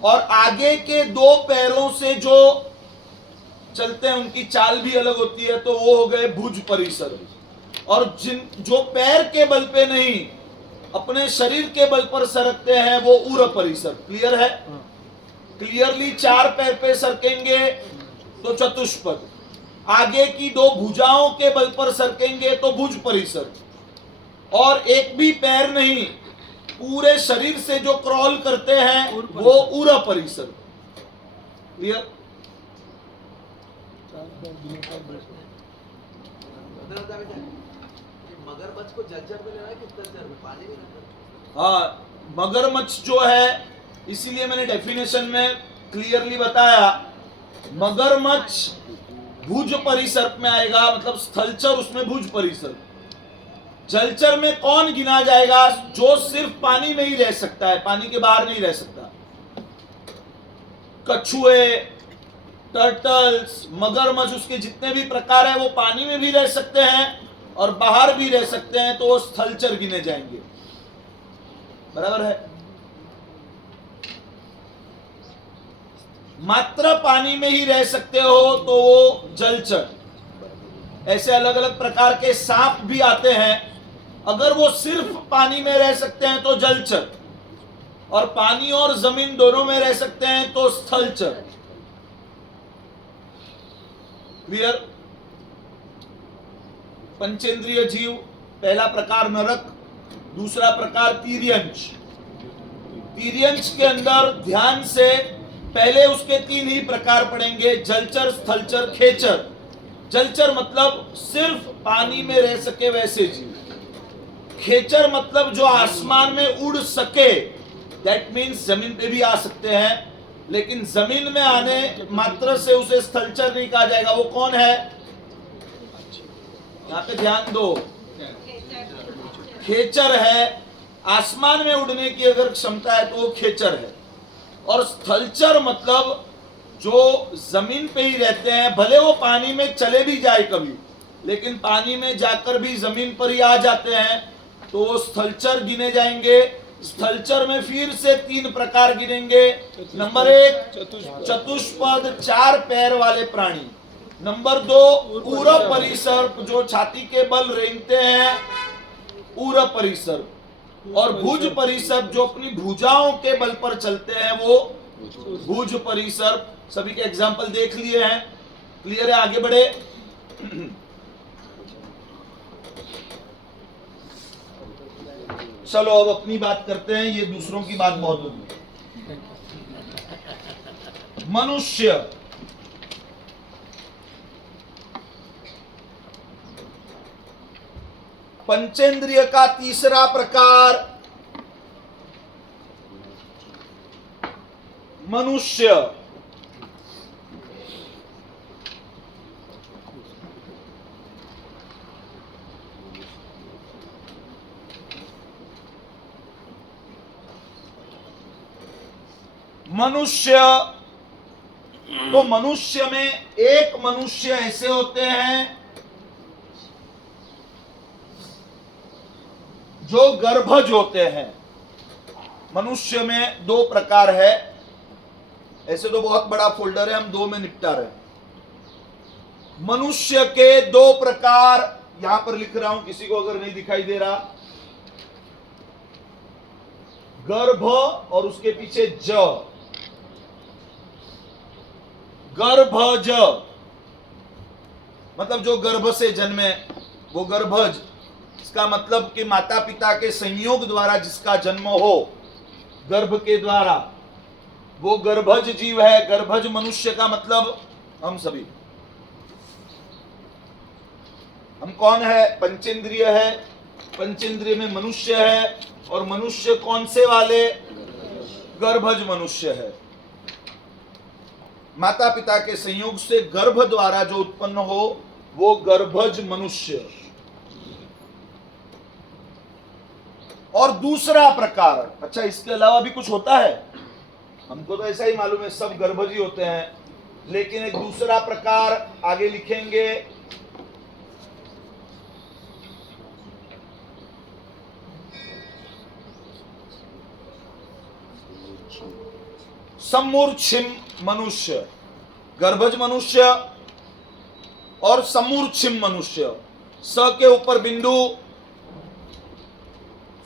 और आगे के दो पैरों से जो चलते हैं उनकी चाल भी अलग होती है, तो वो हो गए भुज परिसर्प। और जो पैर के बल पे नहीं, अपने शरीर के बल पर सरकते हैं वो उर परिसर्प। क्लियर है? क्लियरली चार पैर पे सरकेंगे तो चतुष्पद, आगे की दो भुजाओं के बल पर सरकेंगे तो भुज परिसर, और एक भी पैर नहीं, पूरे शरीर से जो क्रॉल करते हैं वो उर परिसर। क्लियर? मगरमच्छ को जलचर में लेना है कि तलचर में, पानी में लेना? हाँ, मगरमच्छ जो है, इसीलिए मैंने डेफिनेशन में क्लियरली बताया, मगरमच्छ भुज परिसर्प में आएगा, मतलब स्थलचर उसमें भुज परिसर्प। जलचर में कौन गिना जाएगा? जो सिर्फ पानी में ही रह सकता है, पानी के बाहर नहीं रह सकता। कछुए, टर्टल्स, मगरमच्छ, उसके जितने भी प्रकार है वो पानी में भी रह सकते हैं और बाहर भी रह सकते हैं, तो वो स्थलचर गिने जाएंगे। बराबर है? मात्र पानी में ही रह सकते हो तो वो जलचर। ऐसे अलग अलग प्रकार के सांप भी आते हैं, अगर वो सिर्फ पानी में रह सकते हैं तो जलचर, और पानी और जमीन दोनों में रह सकते हैं तो स्थलचर। क्लियर? पंचेंद्रिय जीव, पहला प्रकार नरक, दूसरा प्रकार तिर्यंश। तिर्यंश के अंदर ध्यान से पहले उसके तीन ही प्रकार पढ़ेंगे, जलचर, स्थलचर, खेचर। जलचर मतलब सिर्फ पानी में रह सके वैसे जीव। खेचर मतलब जो आसमान में उड़ सके, दैट मीन्स जमीन पे भी आ सकते हैं, लेकिन जमीन में आने मात्र से उसे स्थलचर नहीं कहा जाएगा। वो कौन है? यहाँ पे ध्यान दो, खेचर है। आसमान में उड़ने की अगर क्षमता है तो वो खेचर है। और स्थलचर मतलब जो जमीन पे ही रहते हैं, भले वो पानी में चले भी जाए कभी, लेकिन पानी में जाकर भी जमीन पर ही आ जाते हैं, तो वो स्थलचर गिने जाएंगे। स्थलचर में फिर से तीन प्रकार गिनेंगे। नंबर एक, चतुष्पद, चार पैर वाले प्राणी। नंबर दो, उर परिसर्प, जो छाती के बल रेंगते हैं, उर परिसर्प। और भुज परिसर्प, जो अपनी भुजाओं के बल पर चलते हैं, वो भुज परिसर्प। सभी के एग्जाम्पल देख लिए हैं। क्लियर है? आगे बढ़े। चलो अब अपनी बात करते हैं, ये दूसरों की बात बहुत होगी। मनुष्य, पंचेंद्रिय का तीसरा प्रकार मनुष्य। मनुष्य, तो मनुष्य में एक मनुष्य ऐसे होते हैं जो गर्भज होते हैं, मनुष्य में दो प्रकार है। ऐसे तो बहुत बड़ा फोल्डर है, हम दो में निपटा रहे हैं। मनुष्य के दो प्रकार यहां पर लिख रहा हूं, किसी को अगर नहीं दिखाई दे रहा। गर्भ और उसके पीछे ज, गर्भज मतलब जो गर्भ से जन्मे वो गर्भज। इसका मतलब कि माता पिता के संयोग द्वारा जिसका जन्म हो गर्भ के द्वारा, वो गर्भज जीव है। गर्भज मनुष्य का मतलब हम सभी। हम कौन है? पंचेंद्रिय है, पंचेंद्रिय में मनुष्य है, और मनुष्य कौन से वाले? गर्भज मनुष्य है। माता पिता के संयोग से गर्भ द्वारा जो उत्पन्न हो वो गर्भज मनुष्य। और दूसरा प्रकार, अच्छा इसके अलावा भी कुछ होता है? हमको तो ऐसा ही मालूम है सब गर्भज ही होते हैं, लेकिन एक दूसरा प्रकार आगे लिखेंगे। समूर्छिम मनुष्य, गर्भज मनुष्य और समूर्छिम मनुष्य। स के ऊपर बिंदु,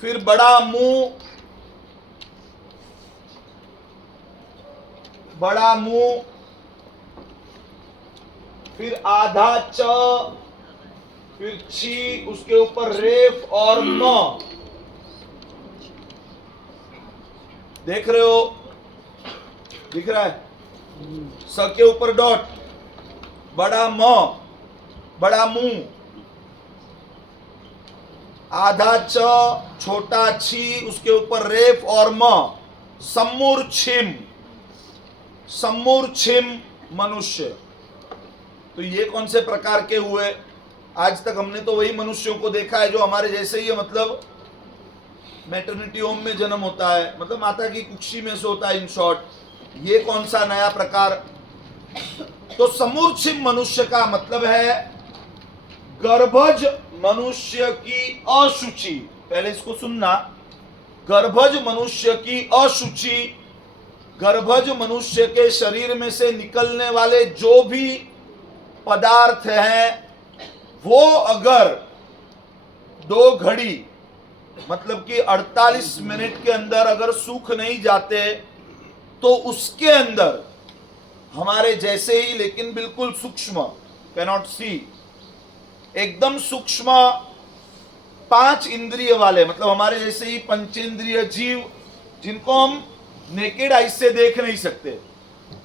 फिर बड़ा मुंह, बड़ा मुंह, फिर आधा च, फिर छी, उसके ऊपर रेफ और म। देख रहे हो? दिख रहा है? स के ऊपर डॉट, बड़ा म, बड़ा मुंह, आधा च, छोटा छी, उसके ऊपर रेफ और म। समूर्छिम, समूर्छिम मनुष्य। तो ये कौन से प्रकार के हुए? आज तक हमने तो वही मनुष्यों को देखा है जो हमारे जैसे ही है, मतलब मैटरनिटी होम में जन्म होता है, मतलब माता की कुक्षी में से होता है, इन शॉर्ट। ये कौन सा नया प्रकार? तो समूर्छिम मनुष्य का मतलब है गर्भज मनुष्य की अशुचि। पहले इसको सुनना, गर्भज मनुष्य की अशुचि, गर्भज मनुष्य के शरीर में से निकलने वाले जो भी पदार्थ हैं, वो अगर 2 घड़ी मतलब कि 48 मिनट के अंदर अगर सूख नहीं जाते, तो उसके अंदर हमारे जैसे ही, लेकिन बिल्कुल सूक्ष्म, कैनॉट सी, एकदम सूक्ष्म 5 इंद्रिय वाले, मतलब हमारे जैसे ही पंचेंद्रिय जीव, जिनको हम नेकेड आई से देख नहीं सकते,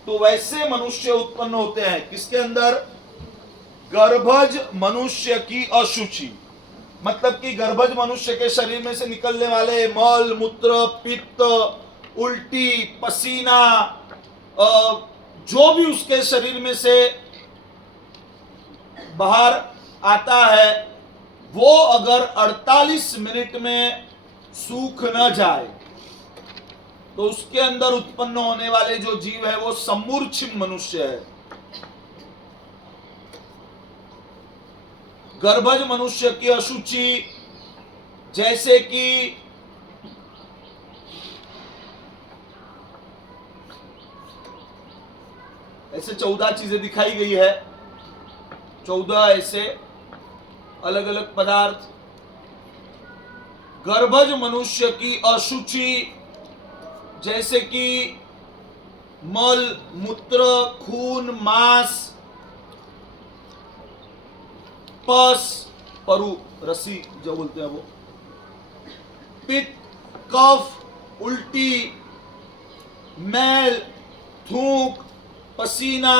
तो वैसे मनुष्य उत्पन्न होते हैं। किसके अंदर? गर्भज मनुष्य की अशुचि, मतलब कि गर्भज मनुष्य के शरीर में से निकलने वाले मल, मूत्र, पित्त, उल्टी, पसीना, जो भी उसके शरीर में से बाहर आता है, वो अगर 48 मिनट में सूख न जाए, तो उसके अंदर उत्पन्न होने वाले जो जीव है वो समूर्छिम मनुष्य है। गर्भज मनुष्य की अशुचि, जैसे कि ऐसे 14 चीजें दिखाई गई है, 14 ऐसे अलग अलग पदार्थ। गर्भज मनुष्य की अशुचि, जैसे कि मल, मूत्र, खून, मांस, पस, परु, रसी जो बोलते हैं वो, पित्त, कफ, उल्टी, मैल, थूक, पसीना,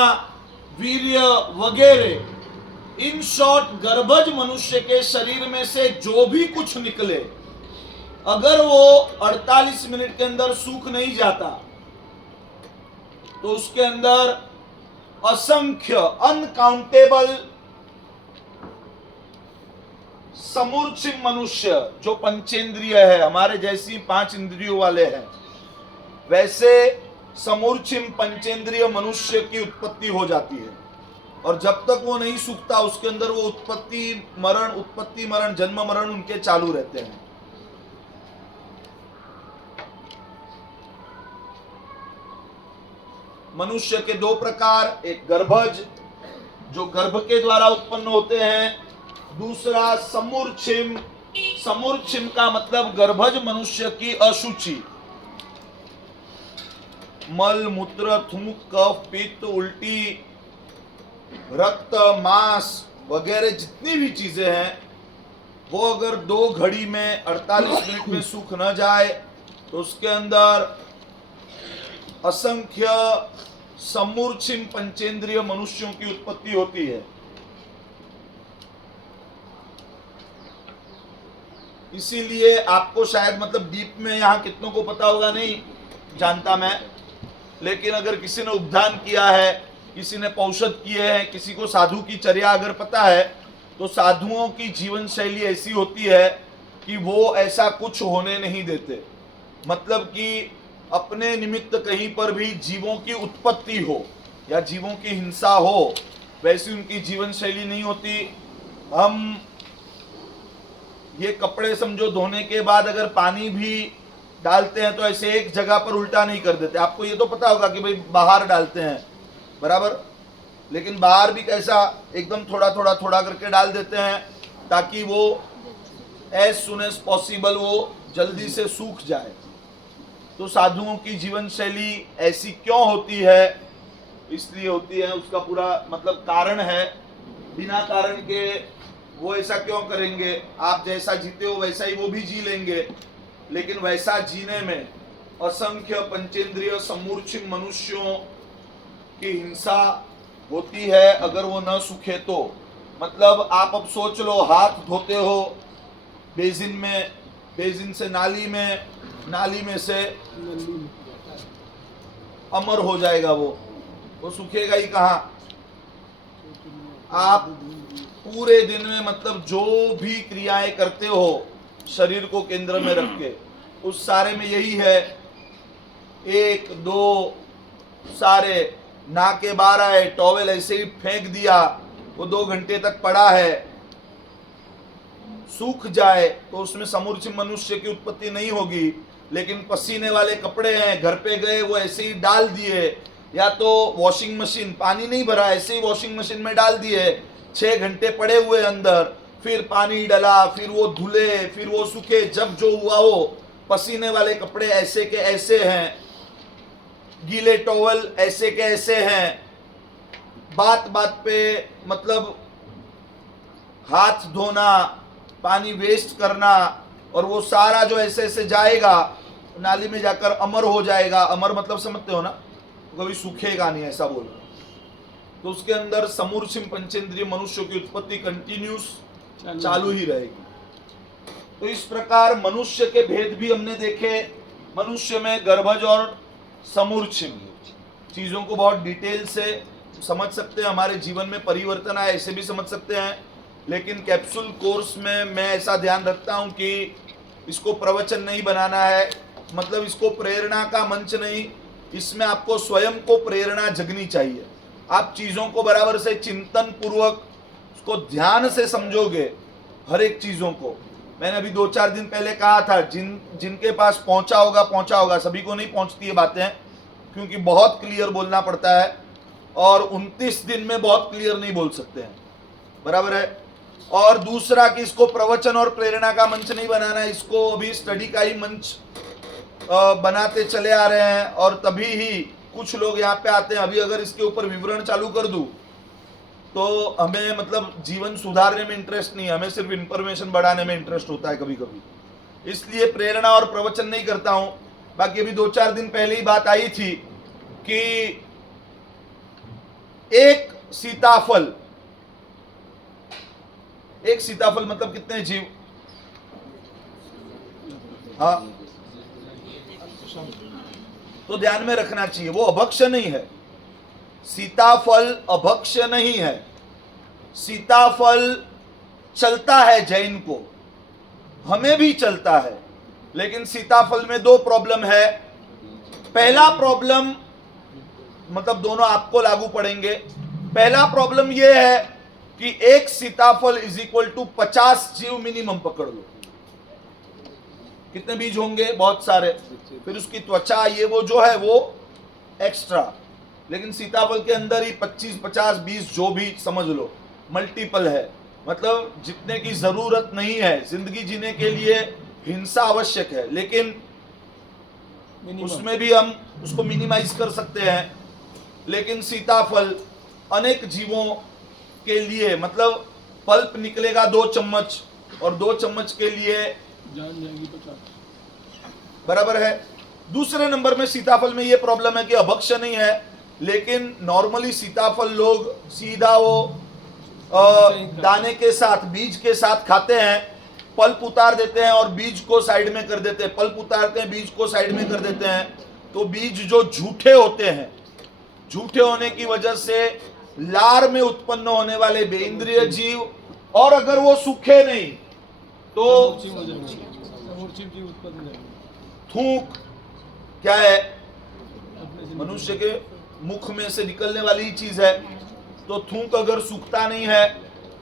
वीर्य वगैरह। इन शॉर्ट गर्भज मनुष्य के शरीर में से जो भी कुछ निकले, अगर वो 48 मिनट के अंदर सूख नहीं जाता, तो उसके अंदर असंख्य, अनकाउंटेबल समूर्छिम मनुष्य, जो पंचेंद्रिय है, हमारे जैसी 5 इंद्रियों वाले हैं, वैसे समूर्छिम पंचेंद्रिय मनुष्य की उत्पत्ति हो जाती है। और जब तक वो नहीं सूखता, उसके अंदर वो उत्पत्ति मरण, जन्म मरण उनके चालू रहते हैं। मनुष्य के दो प्रकार, एक गर्भज जो गर्भ के द्वारा उत्पन्न होते हैं, दूसरा समूर्छिम। समूर्छिम का मतलब गर्भज मनुष्य की अशुचि, मल मूत्र थूक कफ पित्त उल्टी रक्त मांस वगैरह जितनी भी चीजें हैं, वो अगर 2 घड़ी में 48 मिनट में सूख न जाए तो उसके अंदर असंख्य समूर्छिम पंचेंद्रिय मनुष्यों की उत्पत्ति होती है। इसीलिए आपको शायद मतलब डीप में यहां कितनों को पता होगा नहीं जानता मैं, लेकिन अगर किसी ने उपदान किया है, किसी ने पौषध किए हैं, किसी को साधु की चर्या अगर पता है, तो साधुओं की जीवन शैली ऐसी होती है कि वो ऐसा कुछ होने नहीं देते। मतलब कि अपने निमित्त कहीं पर भी जीवों की उत्पत्ति हो या जीवों की हिंसा हो, वैसी उनकी जीवन शैली नहीं होती। हम ये कपड़े समझो धोने के बाद अगर पानी भी डालते हैं तो ऐसे एक जगह पर उल्टा नहीं कर देते। आपको ये तो पता होगा कि भाई बाहर डालते हैं, बराबर, लेकिन बाहर भी कैसा एकदम थोड़ा थोड़ा थोड़ा करके डाल देते हैं ताकि वो एज सुन एज पॉसिबल वो जल्दी से सूख जाए। तो साधुओं की जीवन शैली ऐसी क्यों होती है? इसलिए होती है, उसका पूरा मतलब कारण है। बिना कारण के वो ऐसा क्यों करेंगे? आप जैसा जीते हो वैसा ही वो भी जी लेंगे, लेकिन वैसा जीने में असंख्य पंचेंद्रिय समूर्छिम मनुष्यों की हिंसा होती है अगर वो न सूखे तो। मतलब आप अब सोच लो, हाथ धोते हो बेसिन में, बेसिन से नाली में, नाली में से अमर हो जाएगा वो सूखेगा ही कहाँ? आप पूरे दिन में मतलब जो भी क्रियाएं करते हो शरीर को केंद्र में रख के, उस सारे में यही है, 1 2 सारे ना के बाहर आए, टॉवेल ऐसे ही फेंक दिया, वो 2 घंटे तक पड़ा है, सूख जाए तो उसमें समूर्छिम मनुष्य की उत्पत्ति नहीं होगी। लेकिन पसीने वाले कपड़े हैं, घर पे गए वो ऐसे ही डाल दिए, या तो वॉशिंग मशीन, पानी नहीं भरा ऐसे ही वॉशिंग मशीन में डाल दिए, 6 घंटे पड़े हुए अंदर, फिर पानी डला, फिर वो धुले, फिर वो सूखे, जब जो हुआ वो पसीने वाले कपड़े ऐसे के ऐसे हैं, गीले टॉवल ऐसे के ऐसे हैं। बात बात पे मतलब हाथ धोना, पानी वेस्ट करना, और वो सारा जो ऐसे ऐसे जाएगा नाली में जाकर अमर हो जाएगा। अमर मतलब समझते हो ना, कभी सूखेगा नहीं ऐसा बोल। तो उसके अंदर समूर्छिम पंचेंद्रिय मनुष्यों की उत्पत्ति कंटिन्यूस चालू ही रहेगी। तो इस प्रकार मनुष्य के भेद भी हमने देखे। मनुष्य में गर्भज और समूर्छिम चीजों को बहुत डिटेल से समझ सकते हैं। हमारे जीवन में परिवर्तन आए ऐसे भी समझ सकते हैं। लेकिन कैप्सूल कोर्स में मैं ऐसा ध्यान रखता हूं कि इसको प्रवचन नहीं बनाना है, मतलब इसको प्रेरणा का मंच नहीं, इसमें आपको स्वयं को प्रेरणा जगनी चाहिए। आप चीजों को बराबर से चिंतन पूर्वक उसको ध्यान से समझोगे, हर एक चीजों को। मैंने अभी 2-4 दिन पहले कहा था, जिनके पास पहुंचा होगा, सभी को नहीं पहुंचती है बातें, क्योंकि बहुत क्लियर बोलना पड़ता है और 29 दिन में बहुत क्लियर नहीं बोल सकते हैं, बराबर है। और दूसरा कि इसको प्रवचन और प्रेरणा का मंच नहीं बनाना है, इसको अभी स्टडी का ही मंच बनाते चले आ रहे हैं, और तभी ही कुछ लोग यहाँ पे आते हैं। अभी अगर इसके ऊपर विवरण चालू कर दूं तो हमें मतलब जीवन सुधारने में इंटरेस्ट नहीं है, हमें सिर्फ इंफॉर्मेशन बढ़ाने में इंटरेस्ट होता है कभी कभी, इसलिए प्रेरणा और प्रवचन नहीं करता हूं। बाकी अभी 2-4 दिन पहले ही बात आई थी कि एक सीताफल मतलब कितने जीव? हाँ, तो ध्यान में रखना चाहिए, वो अभक्ष्य नहीं है। सीताफल अभक्ष्य नहीं है। सीताफल चलता है जैन को, हमें भी चलता है, लेकिन सीताफल में 2 प्रॉब्लम है। पहला प्रॉब्लम मतलब दोनों आपको लागू पड़ेंगे। पहला प्रॉब्लम यह है कि एक सीताफल इज इक्वल टू 50 जीव मिनिमम पकड़ लो। कितने बीज होंगे? बहुत सारे। फिर उसकी त्वचा ये वो जो है वो एक्स्ट्रा, लेकिन सीताफल के अंदर ही 25, 50, 20 जो भी समझ लो मल्टीपल है। मतलब जितने की जरूरत नहीं है। जिंदगी जीने के लिए हिंसा आवश्यक है, लेकिन उसमें भी हम उसको मिनिमाइज कर सकते हैं। लेकिन सीताफल अनेक जीवों के लिए, मतलब पल्प निकलेगा 2 चम्मच और 2 चम्मच के लिए जान जाएगी 50। बराबर है। दूसरे नंबर में सीताफल में ये प्रॉब्लम है कि अभक्ष्य नहीं है, लेकिन नॉर्मली सीताफल लोग सीधा वो दाने के साथ, बीज के साथ खाते हैं। पल्प उतार देते हैं और बीज को साइड में कर देते हैं, पल्प उतारते हैं, बीज को साइड में कर देते हैं। तो बीज जो झूठे होते हैं, झूठे होने की वजह से लार में उत्पन्न होने वाले बेइंद्रिय जीव, और अगर वो सूखे नहीं तो समूर्छित जीव उत्पन्न हो जाएंगे। थूक क्या है, अपने से मनुष्य के मुख में से निकलने वाली ही चीज है। तो थूक अगर सूखता नहीं है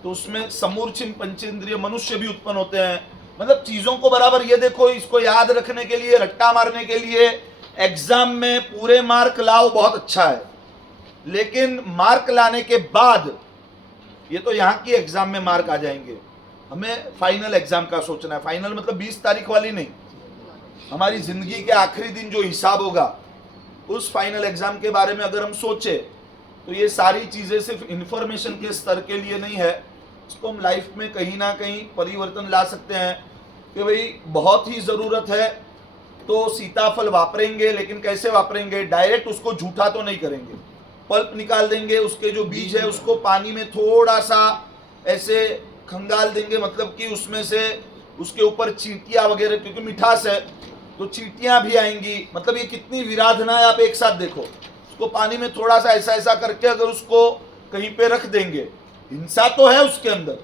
तो उसमें समूर्छिन पंचेंद्रिय मनुष्य भी उत्पन्न होते हैं। मतलब चीजों को बराबर ये देखो, इसको याद रखने के लिए, रट्टा मारने के लिए एग्जाम में पूरे मार्क लाओ, बहुत अच्छा है। लेकिन मार्क लाने के बाद, ये तो यहाँ की एग्जाम में मार्क आ जाएंगे, हमें फाइनल एग्जाम का सोचना है। फाइनल मतलब 20 तारीख वाली नहीं, हमारी जिंदगी के आखिरी दिन जो हिसाब होगा उस फाइनल एग्जाम के बारे में अगर हम सोचे तो ये सारी चीजें सिर्फ इंफॉर्मेशन के स्तर के लिए नहीं है, इसको हम लाइफ में कहीं ना कहीं परिवर्तन ला सकते हैं कि भाई बहुत ही जरूरत है तो सीताफल वापरेंगे, लेकिन कैसे वापरेंगे? डायरेक्ट उसको झूठा तो नहीं करेंगे, पल्प निकाल देंगे, उसके जो बीज है उसको पानी में थोड़ा सा ऐसे खंगाल देंगे, मतलब कि उसमें से उसके ऊपर चींटियां वगैरह, क्योंकि मिठास है तो चींटियां भी आएंगी। मतलब ये कितनी विराधना है, आप एक साथ देखो। उसको पानी में थोड़ा सा ऐसा ऐसा करके अगर उसको कहीं पे रख देंगे, हिंसा तो है उसके अंदर।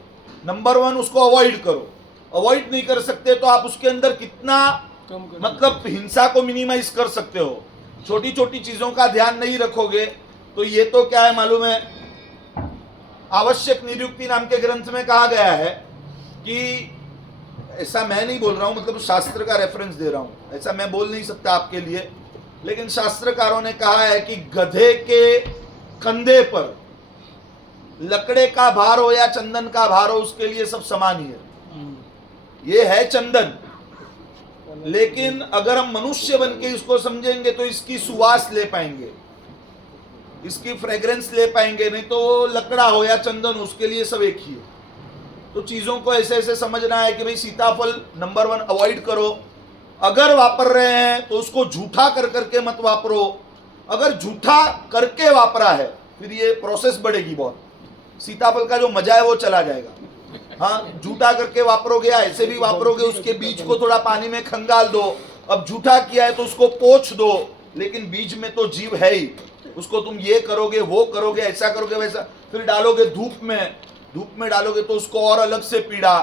नंबर 1 उसको अवॉइड करो। अवॉइड नहीं कर सकते तो आप उसके अंदर कितना मतलब हिंसा को मिनिमाइज कर सकते हो। छोटी छोटी चीजों का ध्यान नहीं रखोगे तो ये तो क्या है मालूम है, आवश्यक निरुक्ति नाम के ग्रंथ में कहा गया है कि, ऐसा मैं नहीं बोल रहा हूं, मतलब शास्त्र का रेफरेंस दे रहा हूं, ऐसा मैं बोल नहीं सकता आपके लिए, लेकिन शास्त्रकारों ने कहा है कि गधे के कंधे पर लकड़े का भार हो या चंदन का भार हो, उसके लिए सब समान ही है। ये है चंदन, लेकिन अगर हम मनुष्य बन के इसको समझेंगे तो इसकी सुवास ले पाएंगे, इसकी फ्रेग्रेंस ले पाएंगे, नहीं तो लकड़ा हो या चंदन, उसके लिए सब एक ही है। तो चीजों को ऐसे ऐसे समझना है कि भाई सीताफल नंबर 1 अवॉइड करो। अगर वापर रहे हैं तो उसको झूठा कर करके मत वापरो। अगर झूठा करके वापरा है फिर ये प्रोसेस बढ़ेगी बहुत, सीताफल का जो मजा है वो चला जाएगा। हाँ, झूठा करके वापरोगे या ऐसे भी वापरोगे, उसके बीज को थोड़ा पानी में खंगाल दो। अब झूठा किया है तो उसको पोंछ दो, लेकिन बीज में तो जीव है ही, उसको तुम ये करोगे वो करोगे, ऐसा करोगे वैसा, फिर डालोगे धूप में डालोगे तो उसको और अलग से पीड़ा,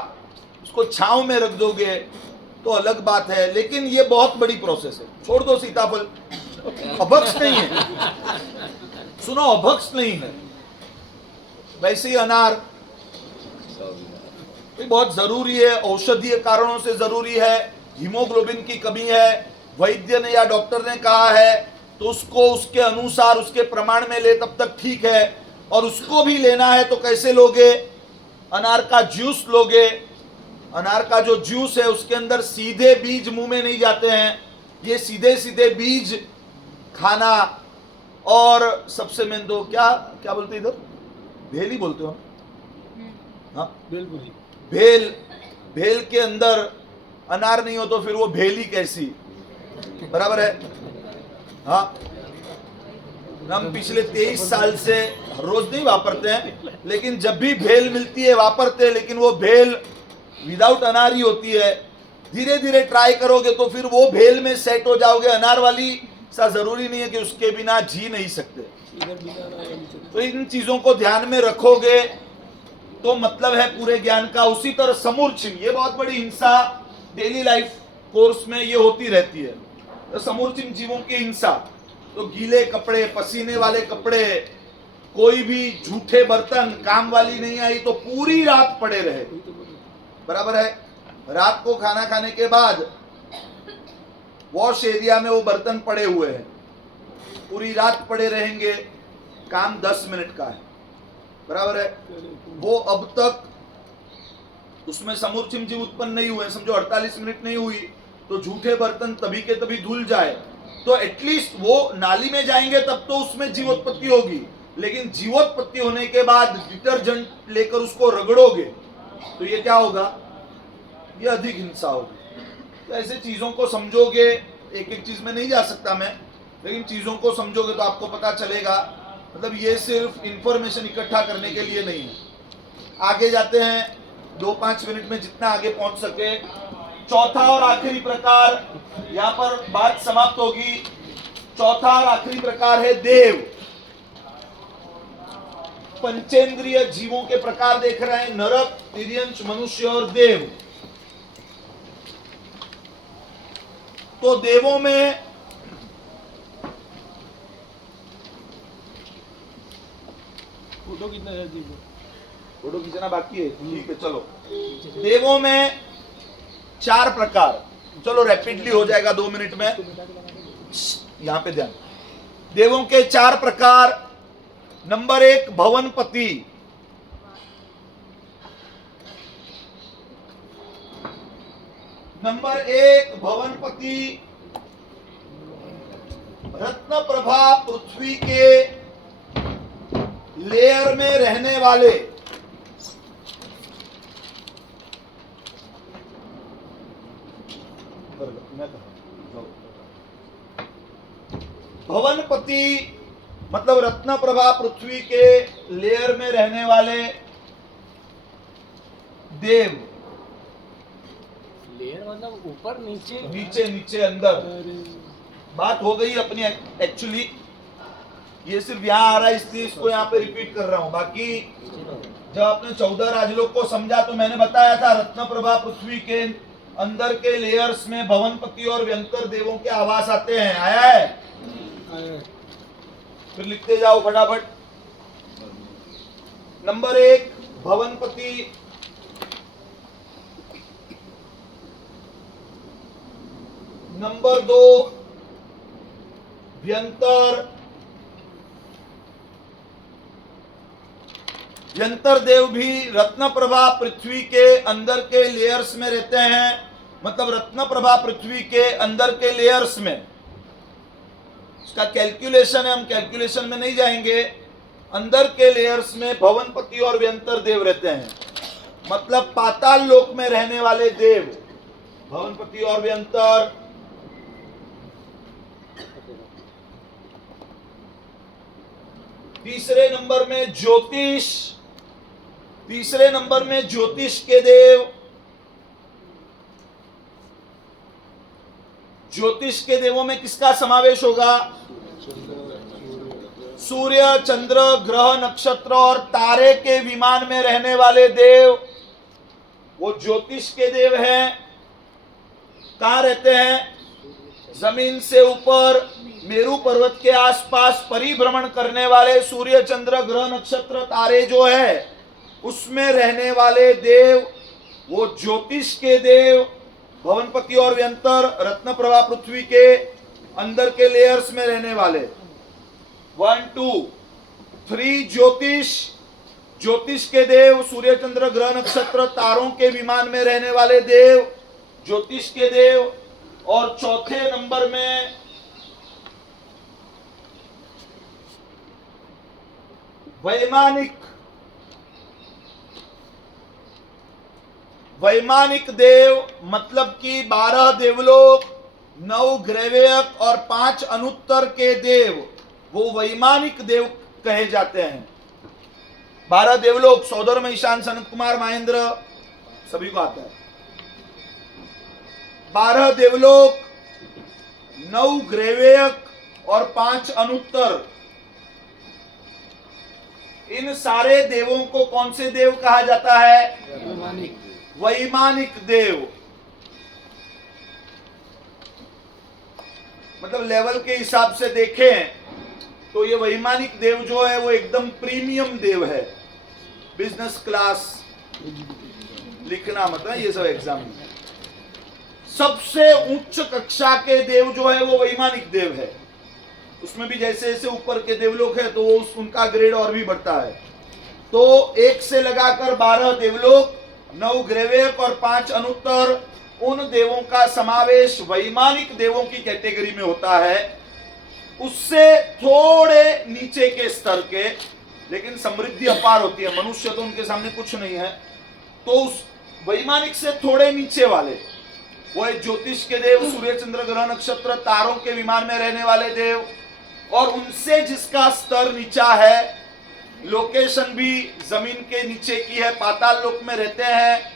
उसको छांव में रख दोगे तो अलग बात है। लेकिन ये बहुत बड़ी प्रोसेस है। छोड़ दो सीताफल, अभक्ष नहीं है, सुनो, अभक्ष नहीं है। वैसे ही अनार बहुत जरूरी है, औषधीय कारणों से जरूरी है। हीमोग्लोबिन की कमी है, वैद्य ने या डॉक्टर ने कहा है तो उसको उसके अनुसार उसके प्रमाण में ले, तब तक ठीक है। और उसको भी लेना है तो कैसे लोगे? अनार का जूस लोगे। अनार का जो जूस है उसके अंदर सीधे बीज मुंह में नहीं जाते हैं, ये सीधे सीधे बीज खाना। और सबसे मेन तो क्या क्या बोलते इधर, भेल ही बोलते हो? हाँ, बिल्कुल। भेल के अंदर अनार नहीं हो तो फिर वो भेली कैसी? बराबर है। हाँ, हम पिछले 23 साल से हर रोज नहीं वापरते हैं, लेकिन जब भी भेल मिलती है वापरते हैं, लेकिन वो भेल विदाउट अनार ही होती है। धीरे धीरे ट्राई करोगे तो फिर वो भेल में सेट हो जाओगे। अनार वाली सा जरूरी नहीं है कि उसके बिना जी नहीं सकते। तो इन चीजों को ध्यान में रखोगे तो मतलब है पूरे ज्ञान का। उसी तरह समूर्छिन, ये बहुत बड़ी हिंसा डेली लाइफ कोर्स में ये होती रहती है। तो समूर्छिन जीवों की हिंसा, तो गीले कपड़े, पसीने वाले कपड़े, कोई भी झूठे बर्तन, काम वाली नहीं आई तो पूरी रात पड़े रहे। बराबर है। रात को खाना खाने के बाद वॉश एरिया में वो बर्तन पड़े हुए हैं, पूरी रात पड़े रहेंगे, काम 10 मिनट का है, बराबर है। वो अब तक उसमें समूर्छिम जीव उत्पन्न नहीं हुए, समझो 48 मिनट नहीं हुई, तो झूठे बर्तन तभी के तभी धुल जाए, तो एटलीस्ट वो नाली में जाएंगे तब तो उसमें जीवोत्पत्ति होगी। लेकिन जीवोत्पत्ति होने के बाद डिटर्जेंट लेकर उसको रगड़ोगे तो ये क्या होगा, ये अधिक हिंसा होगी। तो ऐसे चीजों को समझोगे, एक एक चीज में नहीं जा सकता मैं, लेकिन चीजों को समझोगे तो आपको पता चलेगा। मतलब ये सिर्फ इंफॉर्मेशन इकट्ठा करने के लिए नहीं है। आगे जाते हैं, 2-5 मिनट में जितना आगे पहुंच सके। चौथा और आखिरी प्रकार, यहां पर बात समाप्त होगी। चौथा और आखिरी प्रकार है देव। पंचेंद्रिय जीवों के प्रकार देख रहे हैं, नरक, तिर्यंश, मनुष्य और देव। तो देवों में फोटो कितना है जी? फोटो खींचना बाकी है, ठीक है चलो। देवों में 4 प्रकार, चलो रैपिडली हो जाएगा 2 मिनट में, यहां पे ध्यान। देवों के 4 प्रकार। नंबर 1 भवनपति। नंबर 1 भवनपति, रत्न प्रभा पृथ्वी के लेयर में रहने वाले। भवनपति मतलब रत्न प्रभा पृथ्वी के लेयर में रहने वाले देव। लेयर मतलब ऊपर नीचे नीचे नीचे अंदर बात हो गई अपनी एक्चुअली। ये सिर्फ यहाँ आ रहा है इसलिए इसको यहाँ पे रिपीट कर रहा हूं। बाकी जब आपने 14 राजलोक को समझा तो मैंने बताया था रत्न प्रभा पृथ्वी के अंदर के लेयर्स में भवनपति और व्यंकर देवों के आवास आते हैं। आया है? फिर लिखते जाओ फटाफट। नंबर 1 भवनपति। नंबर 2 व्यंतर। व्यंतर देव भी रत्न प्रभा पृथ्वी के अंदर के लेयर्स में रहते हैं। मतलब रत्न प्रभा पृथ्वी के अंदर के लेयर्स में, इसका कैलकुलेशन है, हम कैलकुलेशन में नहीं जाएंगे। अंदर के लेयर्स में भवनपति और व्यंतर देव रहते हैं। मतलब पाताल लोक में रहने वाले देव भवनपति और व्यंतर। तीसरे नंबर में ज्योतिष। तीसरे नंबर में ज्योतिष के देव। ज्योतिष के देवों में किसका समावेश होगा? सूर्य, चंद्र, ग्रह, नक्षत्र और तारे के विमान में रहने वाले देव, वो ज्योतिष के देव हैं। कहां रहते हैं? जमीन से ऊपर मेरू पर्वत के आसपास परिभ्रमण करने वाले सूर्य, चंद्र, ग्रह, नक्षत्र, तारे जो है उसमें रहने वाले देव, वो ज्योतिष के देव भवनपति और व्यंतर रत्न प्रभा पृथ्वी के अंदर के लेयर्स में रहने वाले। 1 2 3 ज्योतिष। ज्योतिष के देव सूर्य, चंद्र, ग्रह, नक्षत्र, तारों के विमान में रहने वाले देव ज्योतिष के देव। और चौथे नंबर में वैमानिक। वैमानिक देव मतलब कि 12 देवलोक, 9 ग्रैवेयक और 5 अनुत्तर के देव, वो वैमानिक देव कहे जाते हैं। 12 देवलोक, सौदर में ईशान, सनत कुमार, महेंद्र, सभी को आता है। 12 देवलोक, 9 ग्रैवेयक और 5 अनुत्तर, इन सारे देवों को कौन से देव कहा जाता है? वैमानिक देव। मतलब लेवल के हिसाब से देखें तो ये वैमानिक देव जो है वो एकदम प्रीमियम देव है। बिजनेस क्लास लिखना मतलब ये सब एग्जाम में सबसे उच्च कक्षा के देव जो है वो वैमानिक देव है। उसमें भी जैसे जैसे ऊपर के देवलोक है तो वो उनका ग्रेड और भी बढ़ता है। तो 1 से लगाकर 12 देवलोक, 9 ग्रैवेक और 5 अनुत्तर, उन देवों का समावेश वैमानिक देवों की कैटेगरी में होता है। उससे थोड़े नीचे के स्तर के, लेकिन समृद्धि अपार होती है, मनुष्य तो उनके सामने कुछ नहीं है। तो उस वैमानिक से थोड़े नीचे वाले वो है ज्योतिष के देव, सूर्य चंद्र ग्रह नक्षत्र तारों के विमान में रहने वाले देव, और उनसे जिसका स्तर नीचा है, लोकेशन भी जमीन के नीचे की है, पाताल लोक में रहते हैं,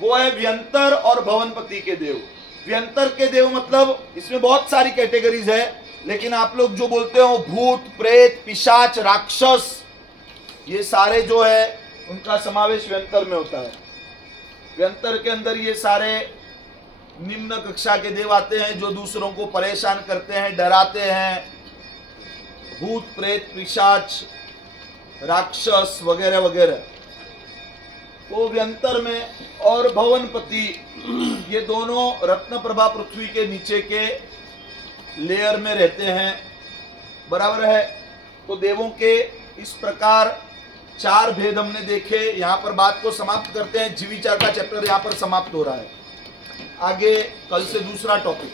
वो है व्यंतर और भवनपति के देव। व्यंतर के देव मतलब इसमें बहुत सारी कैटेगरीज है, लेकिन आप लोग जो बोलते हो भूत प्रेत पिशाच राक्षस, ये सारे जो है उनका समावेश व्यंतर में होता है। व्यंतर के अंदर ये सारे निम्न कक्षा के देव आते हैं जो दूसरों को परेशान करते हैं, डराते हैं, भूत प्रेत पिशाच राक्षस वगैरह वगैरह। तो व्यंतर में और भवनपति, ये दोनों रत्न प्रभा पृथ्वी के नीचे के लेयर में रहते हैं, बराबर है। तो देवों के इस प्रकार 4 भेद हमने देखे। यहाँ पर बात को समाप्त करते हैं। जीव विचार का चैप्टर यहाँ पर समाप्त हो रहा है। आगे कल से दूसरा टॉपिक।